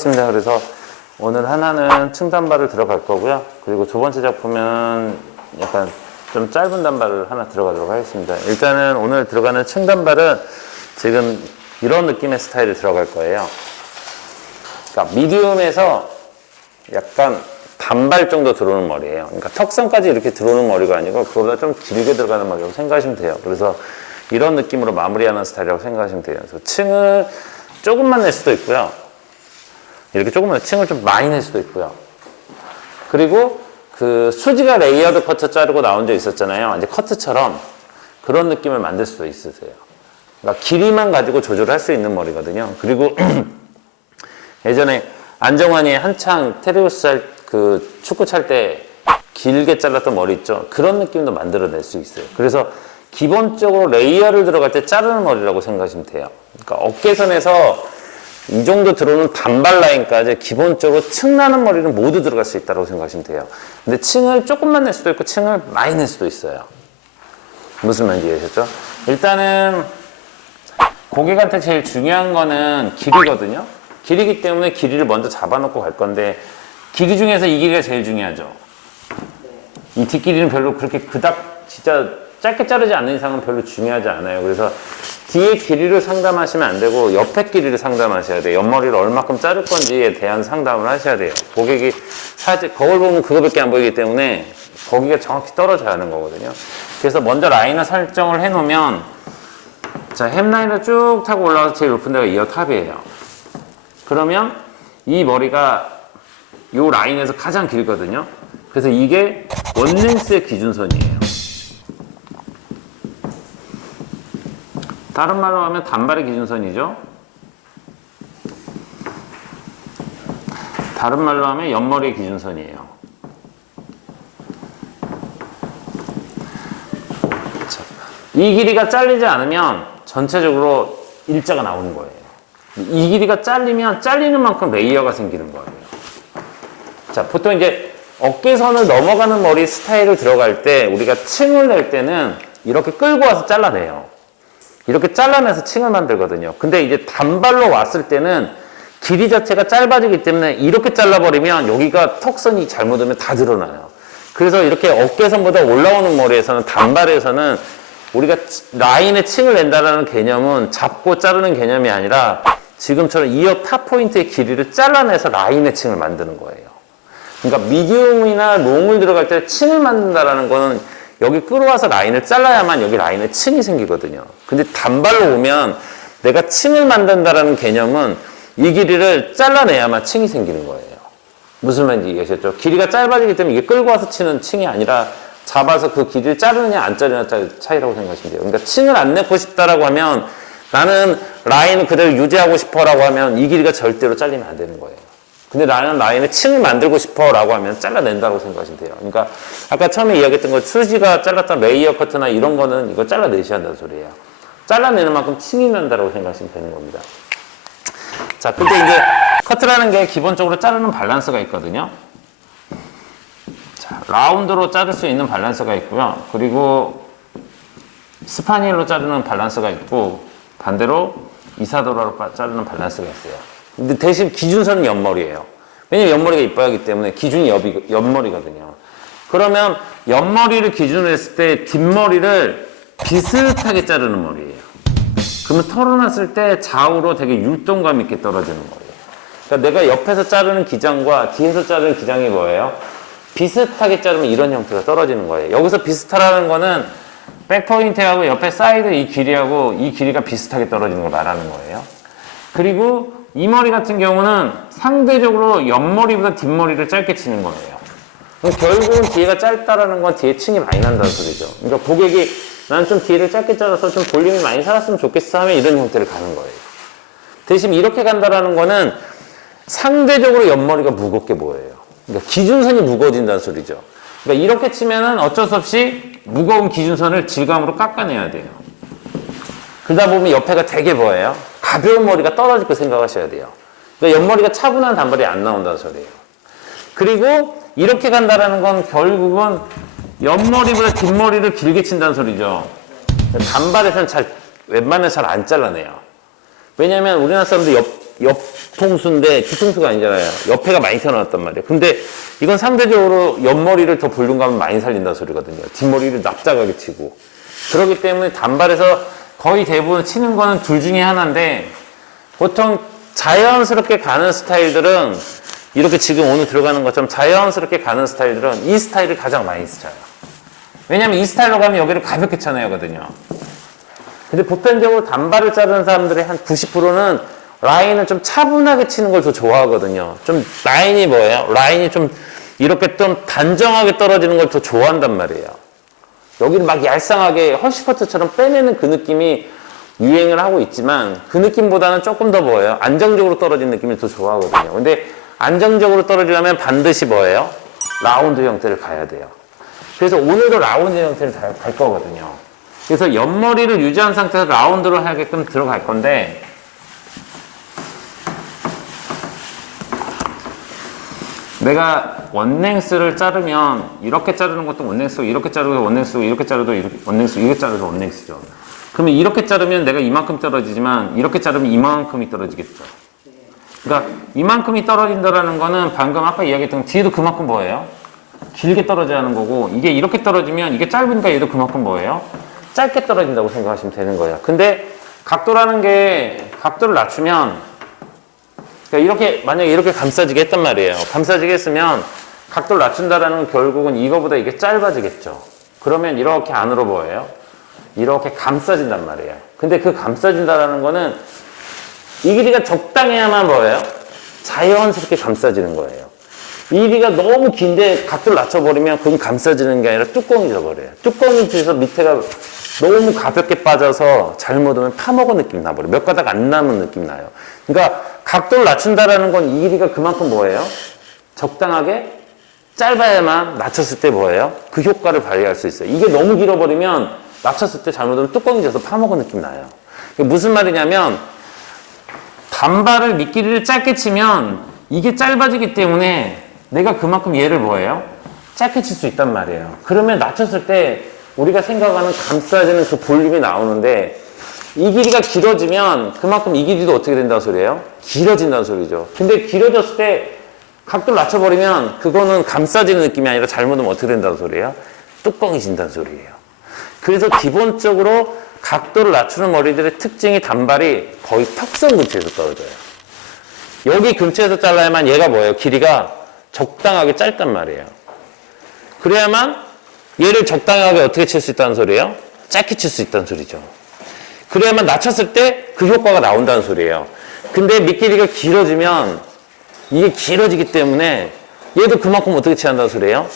있습니다. 그래서 오늘 하나는 층단발을 들어갈 거고요. 그리고 두 번째 작품은 약간 좀 짧은 단발을 하나 들어가도록 하겠습니다. 일단은 오늘 들어가는 층단발은 지금 이런 느낌의 스타일을 들어갈 거예요. 그러니까 미디움에서 약간 단발 정도 들어오는 머리예요. 그러니까 턱선까지 이렇게 들어오는 머리가 아니고 그거보다 좀 길게 들어가는 머리라고 생각하시면 돼요. 그래서 이런 느낌으로 마무리하는 스타일이라고 생각하시면 돼요. 그래서 층을 조금만 낼 수도 있고요. 이렇게 조금만 층을 좀 많이 낼 수도 있고요. 그리고 그 수지가 레이어드 커트 자르고 나온 적 있었잖아요. 이제 커트처럼 그런 느낌을 만들 수도 있으세요. 그러니까 길이만 가지고 조절할 수 있는 머리거든요. 그리고 예전에 안정환이 한창 테리우스 그 축구 찰 때 길게 잘랐던 머리 있죠. 그런 느낌도 만들어낼 수 있어요. 그래서 기본적으로 레이어를 들어갈 때 자르는 머리라고 생각하시면 돼요. 그러니까 어깨선에서 이 정도 들어오는 단발 라인까지 기본적으로 층 나는 머리는 모두 들어갈 수 있다고 생각하시면 돼요. 근데 층을 조금만 낼 수도 있고 층을 많이 낼 수도 있어요. 무슨 말인지 이해하셨죠? 일단은 고객한테 제일 중요한 거는 길이거든요. 길이기 때문에 길이를 먼저 잡아놓고 갈 건데 길이 중에서 이 길이가 제일 중요하죠. 이 뒷길이는 별로 그렇게 그닥 진짜 짧게 자르지 않는 이상은 별로 중요하지 않아요. 그래서 뒤에 길이를 상담하시면 안 되고 옆에 길이를 상담하셔야 돼요. 옆머리를 얼마큼 자를 건지에 대한 상담을 하셔야 돼요. 고객이 사실 거울 보면 그거밖에 안 보이기 때문에 거기가 정확히 떨어져야 하는 거거든요. 그래서 먼저 라인을 설정을 해놓으면 자, 햄라인을 쭉 타고 올라가서 제일 높은 데가 이어 탑이에요. 그러면 이 머리가 이 라인에서 가장 길거든요. 그래서 이게 원랭스의 기준선이에요. 다른 말로 하면 단발의 기준선이죠. 다른 말로 하면 옆머리의 기준선이에요. 자, 이 길이가 잘리지 않으면 전체적으로 일자가 나오는 거예요. 이 길이가 잘리면 잘리는 만큼 레이어가 생기는 거예요. 자, 보통 이제 어깨선을 넘어가는 머리 스타일을 들어갈 때 우리가 층을 낼 때는 이렇게 끌고 와서 잘라내요. 이렇게 잘라내서 층을 만들거든요. 근데 이제 단발로 왔을 때는 길이 자체가 짧아지기 때문에 이렇게 잘라버리면 여기가 턱선이 잘못하면 다 드러나요. 그래서 이렇게 어깨선보다 올라오는 머리에서는 단발에서는 우리가 라인에 층을 낸다는 개념은 잡고 자르는 개념이 아니라 지금처럼 이어 탑 포인트의 길이를 잘라내서 라인에 층을 만드는 거예요. 그러니까 미디움이나 롱을 들어갈 때 층을 만든다는 거는 여기 끌어와서 라인을 잘라야만 여기 라인에 층이 생기거든요. 근데 단발로 오면 내가 층을 만든다는 개념은 이 길이를 잘라내야만 층이 생기는 거예요. 무슨 말인지 이해하셨죠? 길이가 짧아지기 때문에 이게 끌고 와서 치는 층이 아니라 잡아서 그 길이를 자르느냐 안 자르느냐 차이라고 생각하시면 돼요. 그러니까 층을 안 내고 싶다라고 하면 나는 라인을 그대로 유지하고 싶어라고 하면 이 길이가 절대로 잘리면 안 되는 거예요. 근데 나는 라인에 층을 만들고 싶어라고 하면 잘라낸다고 생각하시면 돼요. 그러니까 아까 처음에 이야기했던 거 수지가 잘랐던 레이어 커트나 이런 거는 이거 잘라내셔야 한다는 소리예요. 잘라내는 만큼 층이 난다고 생각하시면 되는 겁니다. 자, 근데 이제 커트라는 게 기본적으로 자르는 밸런스가 있거든요. 자, 라운드로 자를 수 있는 밸런스가 있고요. 그리고 스파니엘로 자르는 밸런스가 있고 반대로 이사도라로 자르는 밸런스가 있어요. 근데 대신 기준선은 옆머리예요. 왜냐면 옆머리가 이뻐야 하기 때문에 기준이 옆머리거든요. 그러면 옆머리를 기준으로 했을 때 뒷머리를 비슷하게 자르는 머리예요. 그러면 털어놨을 때 좌우로 되게 율동감 있게 떨어지는 거예요. 그러니까 내가 옆에서 자르는 기장과 뒤에서 자르는 기장이 뭐예요? 비슷하게 자르면 이런 형태가 떨어지는 거예요. 여기서 비슷하라는 거는 백포인트하고 옆에 사이드 이 길이하고 이 길이가 비슷하게 떨어지는 걸 말하는 거예요. 그리고 이 머리 같은 경우는 상대적으로 옆머리보다 뒷머리를 짧게 치는 거예요. 결국은 뒤에가 짧다라는 건 뒤에 층이 많이 난다는 소리죠. 그러니까 고객이 난 좀 뒤를 짧게 잘라서 좀 볼륨이 많이 살았으면 좋겠어 하면 이런 형태를 가는 거예요. 대신 이렇게 간다라는 거는 상대적으로 옆머리가 무겁게 보여요. 그러니까 기준선이 무거워진다는 소리죠. 그러니까 이렇게 치면은 어쩔 수 없이 무거운 기준선을 질감으로 깎아내야 돼요. 그러다 보면 옆에가 되게 뭐예요? 가벼운 머리가 떨어질 거 생각하셔야 돼요. 그러니까 옆머리가 차분한 단발이 안 나온다는 소리예요. 그리고 이렇게 간다라는 건 결국은 옆머리보다 뒷머리를 길게 친다는 소리죠. 단발에서는 웬만해서 잘 안 잘라내요. 왜냐면 우리나라 사람들 옆 뒤통수인데 뒤통수가 아니잖아요. 옆에가 많이 튀어나왔단 말이에요. 근데 이건 상대적으로 옆머리를 더 볼륨감을 많이 살린다는 소리거든요. 뒷머리를 납작하게 치고. 그렇기 때문에 단발에서 거의 대부분 치는 거는 둘 중에 하나인데 보통 자연스럽게 가는 스타일들은 이렇게 지금 오늘 들어가는 것처럼 자연스럽게 가는 스타일들은 이 스타일을 가장 많이 쓰잖아요. 왜냐면 이 스타일로 가면 여기를 가볍게 쳐내거든요. 근데 보편적으로 단발을 자르는 사람들의 한 90%는 라인을 좀 차분하게 치는 걸 더 좋아하거든요. 좀 라인이 뭐예요? 라인이 좀 이렇게 좀 단정하게 떨어지는 걸 더 좋아한단 말이에요. 여기를 막 얄쌍하게 헐시커트처럼 빼내는 그 느낌이 유행을 하고 있지만 그 느낌보다는 조금 더 뭐예요? 안정적으로 떨어지는 느낌을 더 좋아하거든요. 근데 안정적으로 떨어지려면 반드시 뭐예요? 라운드 형태를 가야 돼요. 그래서 오늘도 라운드 형태를 갈 거거든요. 그래서 옆머리를 유지한 상태에서 라운드로 하게끔 들어갈 건데 내가 원랭스를 자르면 이렇게 자르는 것도 원랭스고 이렇게 자르도 원랭스고 이렇게 자르도 원랭스고 이렇게 자르도 원랭스죠. 그러면 이렇게 자르면 내가 이만큼 떨어지지만 이렇게 자르면 이만큼이 떨어지겠죠. 그러니까 이만큼이 떨어진다라는 거는 방금 아까 이야기했던 뒤에도 그만큼 뭐예요? 길게 떨어져야 하는 거고 이게 이렇게 떨어지면 이게 짧으니까 얘도 그만큼 뭐예요? 짧게 떨어진다고 생각하시면 되는 거예요. 근데 각도라는 게 각도를 낮추면 그러니까 이렇게 만약에 이렇게 감싸지게 했단 말이에요. 감싸지게 했으면 각도를 낮춘다라는 건 결국은 이거보다 이게 짧아지겠죠. 그러면 이렇게 안으로 뭐예요? 이렇게 감싸진단 말이에요. 근데 그 감싸진다라는 거는 이 길이가 적당해야만 뭐예요? 자연스럽게 감싸지는 거예요. 이 길이가 너무 긴데 각도를 낮춰버리면 그건 감싸지는 게 아니라 뚜껑이 져버려요. 뚜껑이 져서 밑에가 너무 가볍게 빠져서 잘못하면 파먹은 느낌 나버려요. 몇 가닥 안 남은 느낌 나요. 그러니까 각도를 낮춘다라는 건 이 길이가 그만큼 뭐예요? 적당하게 짧아야만 낮췄을 때 뭐예요? 그 효과를 발휘할 수 있어요. 이게 너무 길어버리면 낮췄을 때 잘못하면 뚜껑이 져서 파먹은 느낌 나요. 이게 무슨 말이냐면 단발을 밑길이를 짧게 치면 이게 짧아지기 때문에 내가 그만큼 얘를 뭐예요? 짧게 칠 수 있단 말이에요. 그러면 낮췄을 때 우리가 생각하는 감싸지는 그 볼륨이 나오는데 이 길이가 길어지면 그만큼 이 길이도 어떻게 된다는 소리예요? 길어진다는 소리죠. 근데 길어졌을 때 각도를 낮춰버리면 그거는 감싸지는 느낌이 아니라 잘못하면 어떻게 된다는 소리예요? 뚜껑이 진다는 소리예요. 그래서 기본적으로 각도를 낮추는 머리들의 특징이 단발이 거의 턱선 근처에서 떨어져요. 여기 근처에서 잘라야만 얘가 뭐예요? 길이가 적당하게 짧단 말이에요. 그래야만 얘를 적당하게 어떻게 칠 수 있다는 소리예요? 짧게 칠 수 있다는 소리죠. 그래야만 낮췄을 때 그 효과가 나온다는 소리예요. 근데 밑길이가 길어지면 이게 길어지기 때문에 얘도 그만큼 어떻게 쳐야 한다는 소리예요?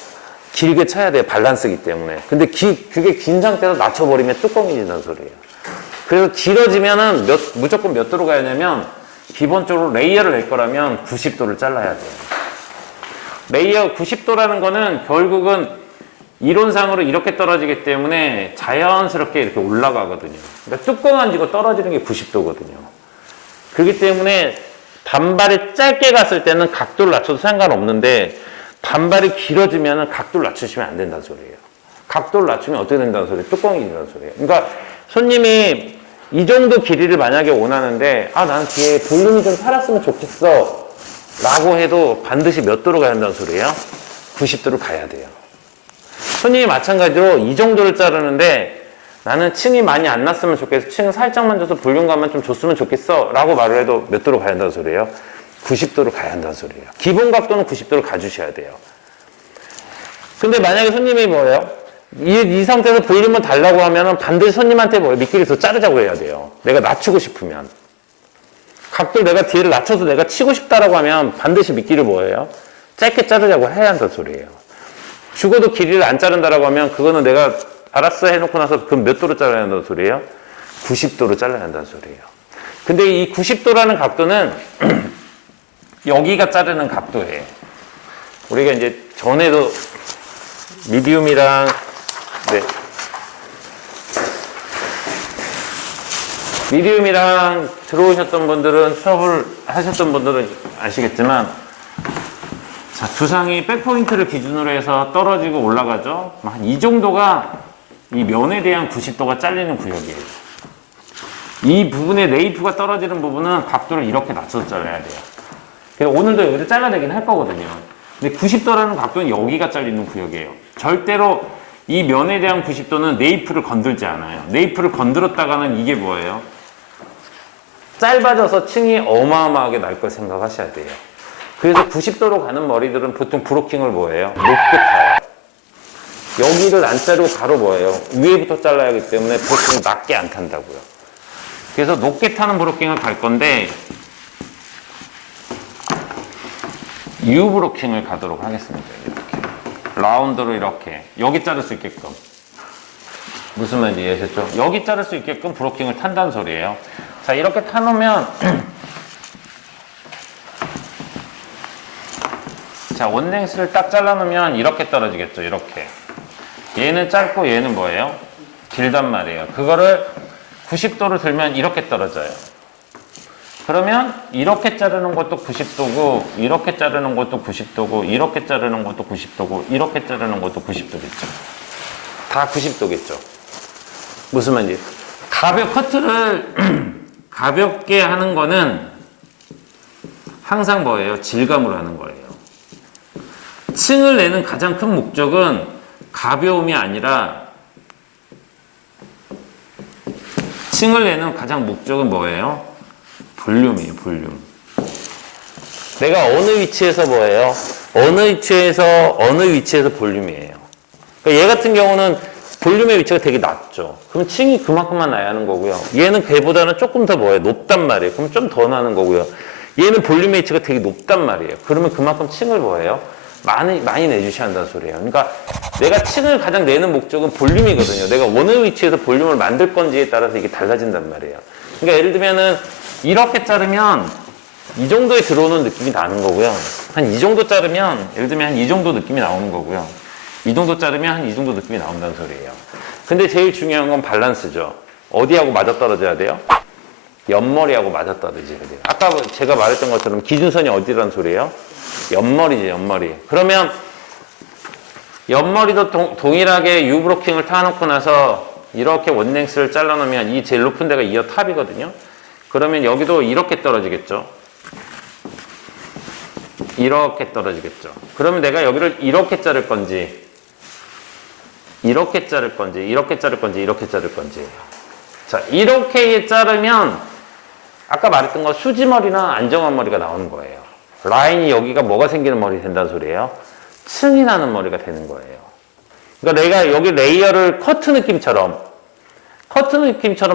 길게 쳐야 돼요. 밸런스이기 때문에. 근데 그게 긴 상태에서 낮춰버리면 뚜껑이 진다는 소리예요. 그래서 길어지면은 무조건 몇 도로 가야 되냐면 기본적으로 레이어를 낼 거라면 90도를 잘라야 돼요. 레이어 90도라는 거는 결국은 이론상으로 이렇게 떨어지기 때문에 자연스럽게 이렇게 올라가거든요. 그러니까 뚜껑 안 지고 떨어지는 게 90도거든요. 그렇기 때문에 단발이 짧게 갔을 때는 각도를 낮춰도 상관없는데 단발이 길어지면 각도를 낮추시면 안 된다는 소리예요. 각도를 낮추면 어떻게 된다는 소리예요? 뚜껑이 된다는 소리예요. 그러니까 손님이 이 정도 길이를 만약에 원하는데 나는 뒤에 볼륨이 좀 살았으면 좋겠어 라고 해도 반드시 몇 도로 가야 한다는 소리예요? 90도로 가야 돼요. 손님이 마찬가지로 이 정도를 자르는데 나는 층이 많이 안 났으면 좋겠어. 층 살짝만 줘서 볼륨감만 좀 줬으면 좋겠어 라고 말을 해도 몇 도로 가야 한다는 소리예요? 90도로 가야 한다는 소리예요. 기본 각도는 90도로 가주셔야 돼요. 근데 만약에 손님이 뭐예요? 이 상태에서 볼륨을 달라고 하면 반드시 손님한테 뭐예요? 밑길이 더 자르자고 해야 돼요. 내가 낮추고 싶으면. 각도를 내가 뒤를 낮춰서 내가 치고 싶다라고 하면 반드시 밑길을 뭐예요? 짧게 자르자고 해야 한다는 소리예요. 죽어도 길이를 안 자른다라고 하면 그거는 내가 알았어 해놓고 나서 그럼 몇 도로 잘라야 한다는 소리예요? 90도로 잘라야 한다는 소리예요. 근데 이 90도라는 각도는 여기가 자르는 각도예요. 우리가 이제 전에도 미디움이랑 미디움이랑 들어오셨던 분들은 수업을 하셨던 분들은 아시겠지만 자, 두상이 백포인트를 기준으로 해서 떨어지고 올라가죠. 한 이 정도가 이 면에 대한 90도가 잘리는 구역이에요. 이 부분에 레이프가 떨어지는 부분은 각도를 이렇게 낮춰서 잘라야 돼요. 그래서 오늘도 여기를 잘라내긴 할 거거든요. 근데 90도라는 각도는 여기가 잘리는 구역이에요. 절대로 이 면에 대한 90도는 네이프를 건들지 않아요. 네이프를 건드렸다가는 이게 뭐예요? 짧아져서 층이 어마어마하게 날 걸 생각하셔야 돼요. 그래서 90도로 가는 머리들은 보통 브로킹을 뭐예요? 높게 타요. 여기를 안 자르고 바로 뭐예요? 위에부터 잘라야 하기 때문에 브로킹을 낮게 안 탄다고요. 그래서 높게 타는 브로킹을 갈 건데 U 브로킹을 가도록 하겠습니다. 이렇게 라운드로 이렇게 여기 자를 수 있게끔. 무슨 말인지 이해하셨죠? 여기 자를 수 있게끔 브로킹을 탄다는 소리예요. 자, 이렇게 타놓으면 자, 원랭스를 딱 잘라놓으면 이렇게 떨어지겠죠. 이렇게. 얘는 짧고 얘는 뭐예요? 길단 말이에요. 그거를 90도로 들면 이렇게 떨어져요. 그러면 이렇게 자르는 것도 90도고 이렇게 자르는 것도 90도고 이렇게 자르는 것도 90도고 이렇게 자르는 것도 90도겠죠. 다 90도겠죠. 무슨 말인지. 커트를 가볍게 하는 거는 항상 뭐예요? 질감으로 하는 거예요. 층을 내는 가장 큰 목적은 가벼움이 아니라 층을 내는 가장 목적은 뭐예요? 볼륨이에요, 볼륨. 내가 어느 위치에서 뭐예요? 어느 위치에서 볼륨이에요. 그러니까 얘 같은 경우는 볼륨의 위치가 되게 낮죠. 그럼 층이 그만큼만 나야 하는 거고요. 얘는 걔보다는 조금 더 뭐예요? 높단 말이에요. 그럼 좀 더 나는 거고요. 얘는 볼륨의 위치가 되게 높단 말이에요. 그러면 그만큼 층을 뭐예요? 많이 내주셔야 한다는 소리예요. 그러니까 내가 층을 가장 내는 목적은 볼륨이거든요. 내가 어느 위치에서 볼륨을 만들 건지에 따라서 이게 달라진단 말이에요. 그러니까 예를 들면은 이렇게 자르면 이 정도에 들어오는 느낌이 나는 거고요. 한 이 정도 자르면 예를 들면 한 이 정도 느낌이 나오는 거고요. 이 정도 자르면 한 이 정도 느낌이 나온다는 소리예요. 근데 제일 중요한 건 밸런스죠. 어디하고 맞아떨어져야 돼요? 옆머리하고 맞아떨어져야 돼요. 아까 제가 말했던 것처럼 기준선이 어디라는 소리예요? 옆머리지, 옆머리. 그러면 옆머리도 동일하게 U브로킹을 타놓고 나서 이렇게 원랭스를 잘라놓으면 이 제일 높은 데가 이어 탑이거든요. 그러면 여기도 이렇게 떨어지겠죠. 이렇게 떨어지겠죠. 그러면 내가 여기를 이렇게 자를 건지 이렇게 자를 건지 이렇게 자를 건지 이렇게 자를 건지. 자, 이렇게 자르면 아까 말했던 거 수지머리나 안정한 머리가 나오는 거예요. 라인이 여기가 뭐가 생기는 머리 된다는 소리예요? 층이 나는 머리가 되는 거예요. 그러니까 내가 여기 레이어를 커트 느낌처럼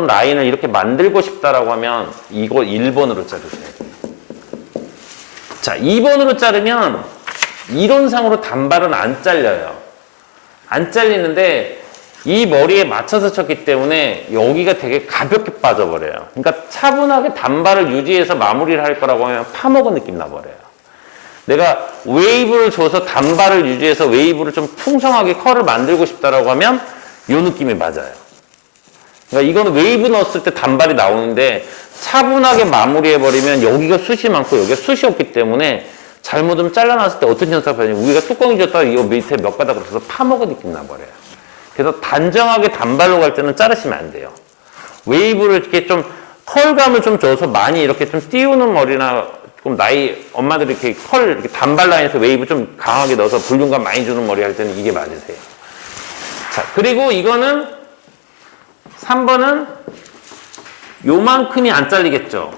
라인을 이렇게 만들고 싶다라고 하면 이거 1번으로 자르셔야 돼요. 자, 2번으로 자르면 이론상으로 단발은 안 잘려요. 안 잘리는데 이 머리에 맞춰서 쳤기 때문에 여기가 되게 가볍게 빠져버려요. 그러니까 차분하게 단발을 유지해서 마무리를 할 거라고 하면 파먹은 느낌 나버려요. 내가 웨이브를 줘서 단발을 유지해서 웨이브를 좀 풍성하게 컬을 만들고 싶다라고 하면 이 느낌이 맞아요. 그러니까 이거는 웨이브 넣었을 때 단발이 나오는데 차분하게 마무리해버리면 여기가 숱이 많고 여기가 숱이 없기 때문에 잘못하면 잘라놨을 때 어떤 현상이 발생하냐면 위가 뚜껑이 졌다가 이 밑에 몇 가닥 없어서 파먹은 느낌 나버려요. 그래서 단정하게 단발로 갈 때는 자르시면 안 돼요. 웨이브를 이렇게 좀 컬감을 좀 줘서 많이 이렇게 좀 띄우는 머리나 조금 나이 엄마들이 이렇게 이렇게 단발 라인에서 웨이브 좀 강하게 넣어서 볼륨감 많이 주는 머리 할 때는 이게 맞으세요. 자, 그리고 이거는 3번은 요만큼이 안 잘리겠죠.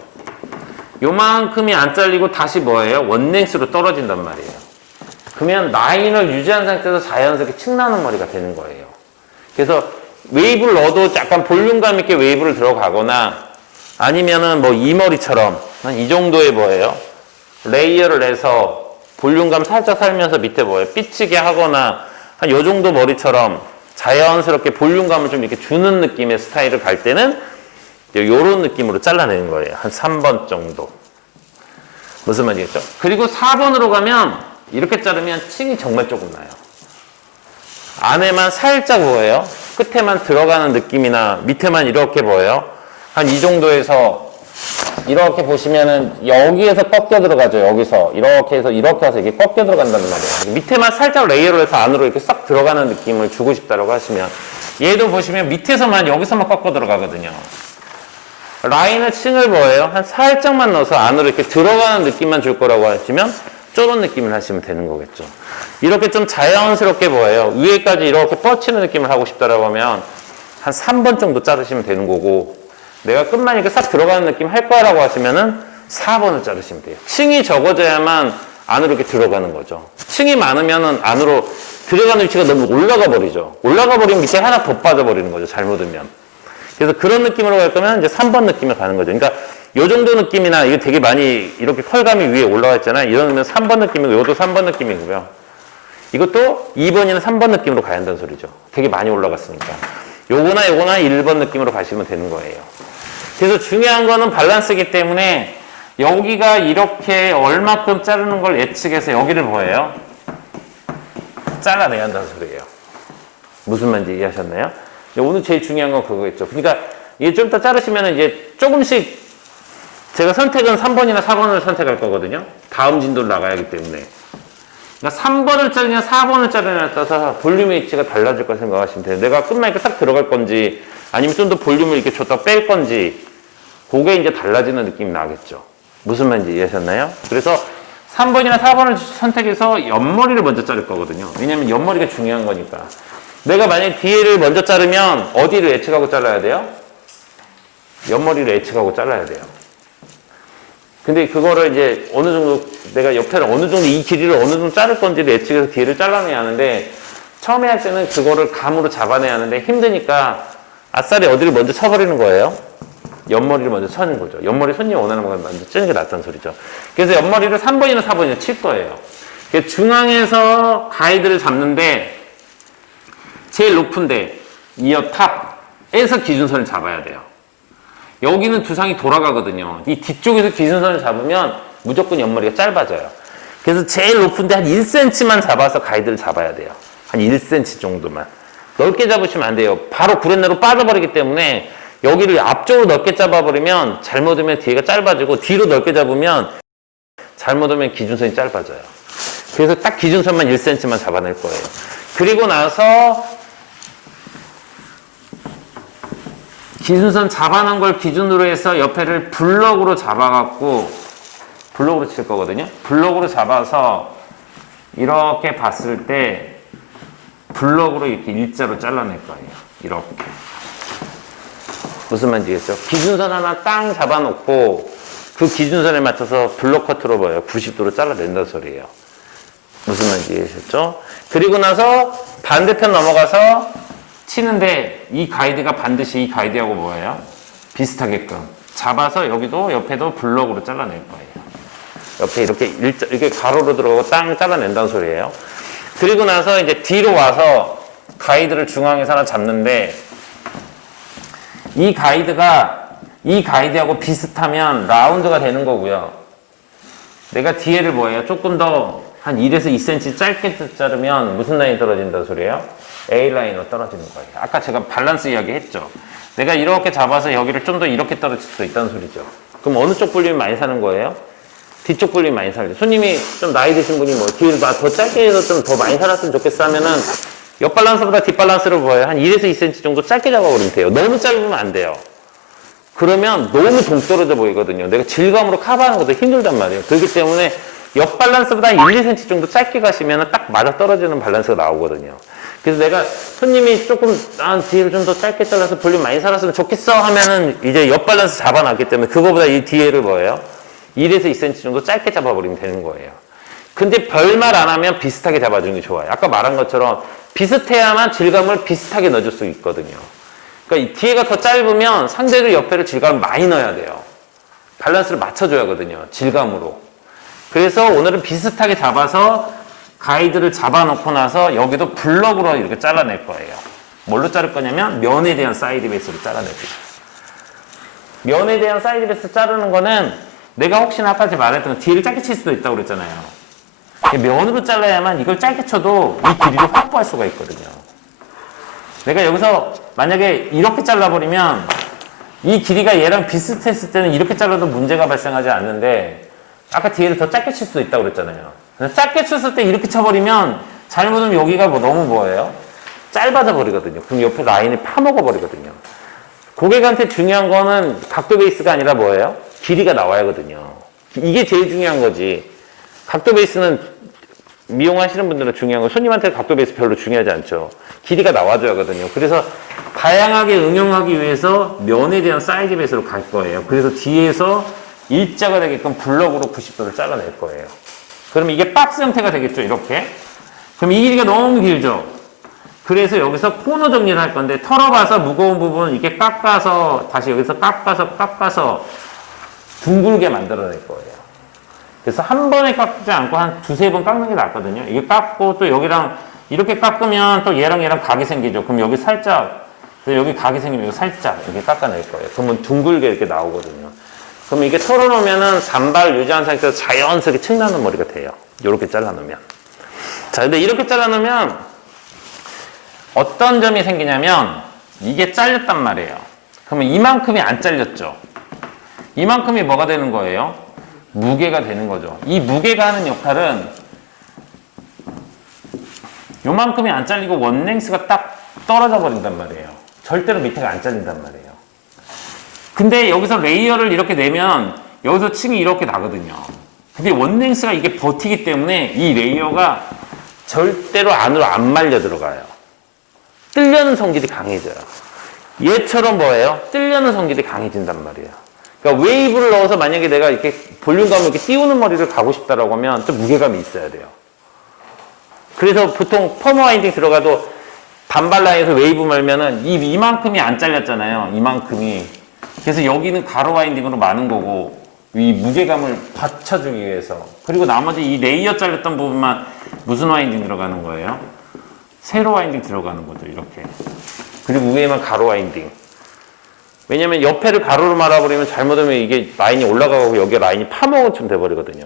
요만큼이 안 잘리고 다시 뭐예요? 원랭스로 떨어진단 말이에요. 그러면 라인을 유지한 상태에서 자연스럽게 층나는 머리가 되는 거예요. 그래서 웨이브를 넣어도 약간 볼륨감 있게 웨이브를 들어가거나 아니면은 뭐 이 머리처럼 한 이 정도의 뭐예요? 레이어를 내서 볼륨감 살짝 살면서 밑에 뭐예요? 삐치게 하거나 한 요 정도 머리처럼 자연스럽게 볼륨감을 좀 이렇게 주는 느낌의 스타일을 갈 때는 요런 느낌으로 잘라내는 거예요. 한 3번 정도. 무슨 말이겠죠? 그리고 4번으로 가면 이렇게 자르면 층이 정말 조금 나요. 안에만 살짝 뭐예요? 끝에만 들어가는 느낌이나 밑에만 이렇게 뭐예요? 한 이 정도에서 이렇게 보시면은 여기에서 꺾여 들어가죠. 여기서 이렇게 해서 이렇게 해서 이게 꺾여 들어간다는 말이에요. 밑에만 살짝 레이어를 해서 안으로 이렇게 싹 들어가는 느낌을 주고 싶다고 하시면 얘도 보시면 밑에서만 여기서만 꺾어 들어가거든요. 라인을 층을 뭐예요? 한 살짝만 넣어서 안으로 이렇게 들어가는 느낌만 줄 거라고 하시면 쪼런 느낌을 하시면 되는 거겠죠. 이렇게 좀 자연스럽게 뭐예요? 위에까지 이렇게 뻗치는 느낌을 하고 싶다라고 하면 한 3번 정도 자르시면 되는 거고, 내가 끝만 이렇게 싹 들어가는 느낌 할 거라고 하시면은 4번을 자르시면 돼요. 층이 적어져야만 안으로 이렇게 들어가는 거죠. 층이 많으면은 안으로 들어가는 위치가 너무 올라가 버리죠. 올라가 버리면 밑에 하나 더 빠져버리는 거죠. 잘못하면. 그래서 그런 느낌으로 갈 거면 이제 3번 느낌을 가는 거죠. 그러니까 요 정도 느낌이나 이게 되게 많이 이렇게 컬감이 위에 올라와 있잖아요. 이러면 3번 느낌이고, 요도 3번 느낌이고요. 이것도 2번이나 3번 느낌으로 가야 한다는 소리죠. 되게 많이 올라갔으니까. 요거나 1번 느낌으로 가시면 되는 거예요. 그래서 중요한 거는 밸런스이기 때문에 여기가 이렇게 얼마큼 자르는 걸 예측해서 여기를 뭐예요? 잘라내야 한다는 소리예요. 무슨 말인지 이해하셨나요? 오늘 제일 중요한 건 그거겠죠. 그러니까 이게 좀 더 자르시면 이제 조금씩 제가 선택은 3번이나 4번을 선택할 거거든요. 다음 진도를 나가야 하기 때문에. 그러니까 3번을 자르냐 4번을 자르냐에 따라서 볼륨의 위치가 달라질 거 생각하시면 돼요. 내가 끝만 이렇게 싹 들어갈 건지 아니면 좀 더 볼륨을 이렇게 줬다 뺄 건지 그게 이제 달라지는 느낌이 나겠죠. 무슨 말인지 이해하셨나요? 그래서 3번이나 4번을 선택해서 옆머리를 먼저 자를 거거든요. 왜냐면 옆머리가 중요한 거니까. 내가 만약에 뒤에를 먼저 자르면 어디를 예측하고 잘라야 돼요? 옆머리를 예측하고 잘라야 돼요. 근데 그거를 이제 어느 정도 내가 옆에를 어느 정도 이 길이를 어느 정도 자를 건지를 예측해서 뒤를 잘라내야 하는데 처음에 할 때는 그거를 감으로 잡아내야 하는데 힘드니까 아싸리 어디를 먼저 쳐버리는 거예요? 옆머리를 먼저 쳐는 거죠. 옆머리 손님이 원하는 걸 먼저 찌는 게 낫다는 소리죠. 그래서 옆머리를 3번이나 4번이나 칠 거예요. 중앙에서 가이드를 잡는데 제일 높은데 이어 탑에서 기준선을 잡아야 돼요. 여기는 두상이 돌아가거든요. 이 뒤쪽에서 기준선을 잡으면 무조건 옆머리가 짧아져요. 그래서 제일 높은데 한 1cm만 잡아서 가이드를 잡아야 돼요. 한 1cm 정도만. 넓게 잡으시면 안 돼요. 바로 구렛나루 빠져버리기 때문에 여기를 앞쪽으로 넓게 잡아버리면 잘못하면 뒤가 짧아지고 뒤로 넓게 잡으면 잘못하면 기준선이 짧아져요. 그래서 딱 기준선만 1cm만 잡아낼 거예요. 그리고 나서 기준선 잡아놓은 걸 기준으로 해서 옆에를 블럭으로 잡아갖고 블럭으로 칠 거거든요. 블럭으로 잡아서 이렇게 봤을 때 블럭으로 이렇게 일자로 잘라낼 거예요. 이렇게. 무슨 말인지 겠죠? 기준선 하나 땅 잡아놓고 그 기준선에 맞춰서 블럭 커트로 뭐예요? 90도로 잘라낸다는 소리예요. 무슨 말인지 이해하셨죠? 그리고 나서 반대편 넘어가서 치는데 이 가이드가 반드시 이 가이드하고 뭐예요? 비슷하게끔 잡아서 여기도 옆에도 블럭으로 잘라낼 거예요. 옆에 이렇게 가로로 들어가고 땅 잘라낸다는 소리예요. 그리고 나서 이제 뒤로 와서 가이드를 중앙에서 하나 잡는데 이 가이드하고 비슷하면 라운드가 되는 거고요. 내가 뒤에를 뭐예요? 조금 더 한 1에서 2cm 짧게 자르면 무슨 라인이 떨어진다는 소리예요? A라인으로 떨어지는 거예요. 아까 제가 밸런스 이야기 했죠. 내가 이렇게 잡아서 여기를 좀 더 이렇게 떨어질 수도 있다는 소리죠. 그럼 어느 쪽 볼륨이 많이 사는 거예요? 뒤쪽 볼륨이 많이 살죠. 손님이 좀 나이 드신 분이 뭐 뒤를 더 짧게 해서 좀 더 많이 살았으면 좋겠어 하면은 옆 밸런스보다 뒷 밸런스를 뭐예요? 한 1에서 2cm 정도 짧게 잡아버리면 돼요. 너무 짧으면 안 돼요. 그러면 너무 동떨어져 보이거든요. 내가 질감으로 커버하는 것도 힘들단 말이에요. 그렇기 때문에 옆 밸런스보다 1, 2cm 정도 짧게 가시면 딱 맞아 떨어지는 밸런스가 나오거든요. 그래서 내가 손님이 조금 뒤를 좀 더 짧게 잘라서 볼륨 많이 살았으면 좋겠어 하면은 이제 옆 밸런스 잡아놨기 때문에 그거보다 이 뒤에를 뭐예요? 1에서 2cm 정도 짧게 잡아버리면 되는 거예요. 근데 별말 안 하면 비슷하게 잡아주는 게 좋아요. 아까 말한 것처럼 비슷해야만 질감을 비슷하게 넣어줄 수 있거든요. 그러니까 이 뒤에가 더 짧으면 상대도 옆에를 질감을 많이 넣어야 돼요. 밸런스를 맞춰줘야 하거든요. 질감으로. 그래서 오늘은 비슷하게 잡아서 가이드를 잡아놓고 나서 여기도 블럭으로 이렇게 잘라낼 거예요. 뭘로 자를 거냐면 면에 대한 사이드 베이스로 잘라낼 거예요. 면에 대한 사이드 베이스 자르는 거는 내가 혹시나 아까 말했던 뒤를 짧게 칠 수도 있다고 그랬잖아요. 면으로 잘라야만 이걸 짧게 쳐도 이 길이를 확보할 수가 있거든요. 내가 여기서 만약에 이렇게 잘라버리면 이 길이가 얘랑 비슷했을 때는 이렇게 잘라도 문제가 발생하지 않는데 아까 뒤에를 더 짧게 칠 수도 있다고 그랬잖아요. 짧게 쳤을 때 이렇게 쳐버리면 잘못하면 여기가 너무 뭐예요? 짧아져 버리거든요. 그럼 옆에 라인을 파먹어 버리거든요. 고객한테 중요한 거는 각도 베이스가 아니라 뭐예요? 길이가 나와야 하거든요. 이게 제일 중요한 거지. 각도 베이스는 미용하시는 분들은 중요한 거, 손님한테 각도 베이스 별로 중요하지 않죠. 길이가 나와줘야 하거든요. 그래서 다양하게 응용하기 위해서 면에 대한 사이즈 베이스로 갈 거예요. 그래서 뒤에서 일자가 되게끔 블럭으로 90도를 잘라낼 거예요. 그러면 이게 박스 형태가 되겠죠, 이렇게. 그럼 이 길이가 너무 길죠. 그래서 여기서 코너 정리를 할 건데, 털어봐서 무거운 부분 이렇게 깎아서 다시 여기서 깎아서 둥글게 만들어낼 거예요. 그래서 한 번에 깎지 않고 한 두세 번 깎는 게 낫거든요. 이게 깎고 또 여기랑 이렇게 깎으면 또 얘랑 각이 생기죠. 그럼 여기 살짝, 여기 각이 생기면 여기 살짝 이렇게 깎아낼 거예요. 그러면 둥글게 이렇게 나오거든요. 그럼 이게 털어놓으면은 산발 유지한 상태에서 자연스럽게 층나는 머리가 돼요. 이렇게 잘라놓으면. 자, 근데 이렇게 잘라놓으면 어떤 점이 생기냐면 이게 잘렸단 말이에요. 그러면 이만큼이 안 잘렸죠. 이만큼이 뭐가 되는 거예요? 무게가 되는 거죠. 이 무게가 하는 역할은 요만큼이 안 잘리고 원랭스가 딱 떨어져 버린단 말이에요. 절대로 밑에가 안 잘린단 말이에요. 근데 여기서 레이어를 이렇게 내면 여기서 층이 이렇게 나거든요. 근데 원랭스가 이게 버티기 때문에 이 레이어가 절대로 안으로 안 말려 들어가요. 뜰려는 성질이 강해져요. 얘처럼 뭐예요? 뜰려는 성질이 강해진단 말이에요. 그러니까 웨이브를 넣어서 만약에 내가 이렇게 볼륨감을 이렇게 띄우는 머리를 가고 싶다라고 하면 좀 무게감이 있어야 돼요. 그래서 보통 펌 와인딩 들어가도 단발 라인에서 웨이브 말면은 이만큼이 안 잘렸잖아요. 이만큼이. 그래서 여기는 가로 와인딩으로 마는 거고 이 무게감을 받쳐주기 위해서. 그리고 나머지 이 레이어 잘렸던 부분만 무슨 와인딩 들어가는 거예요? 세로 와인딩 들어가는 거죠. 이렇게. 그리고 위에만 가로 와인딩. 왜냐면 옆에를 가로로 말아버리면 잘못하면 이게 라인이 올라가고 여기 라인이 파먹은처럼 돼버리거든요.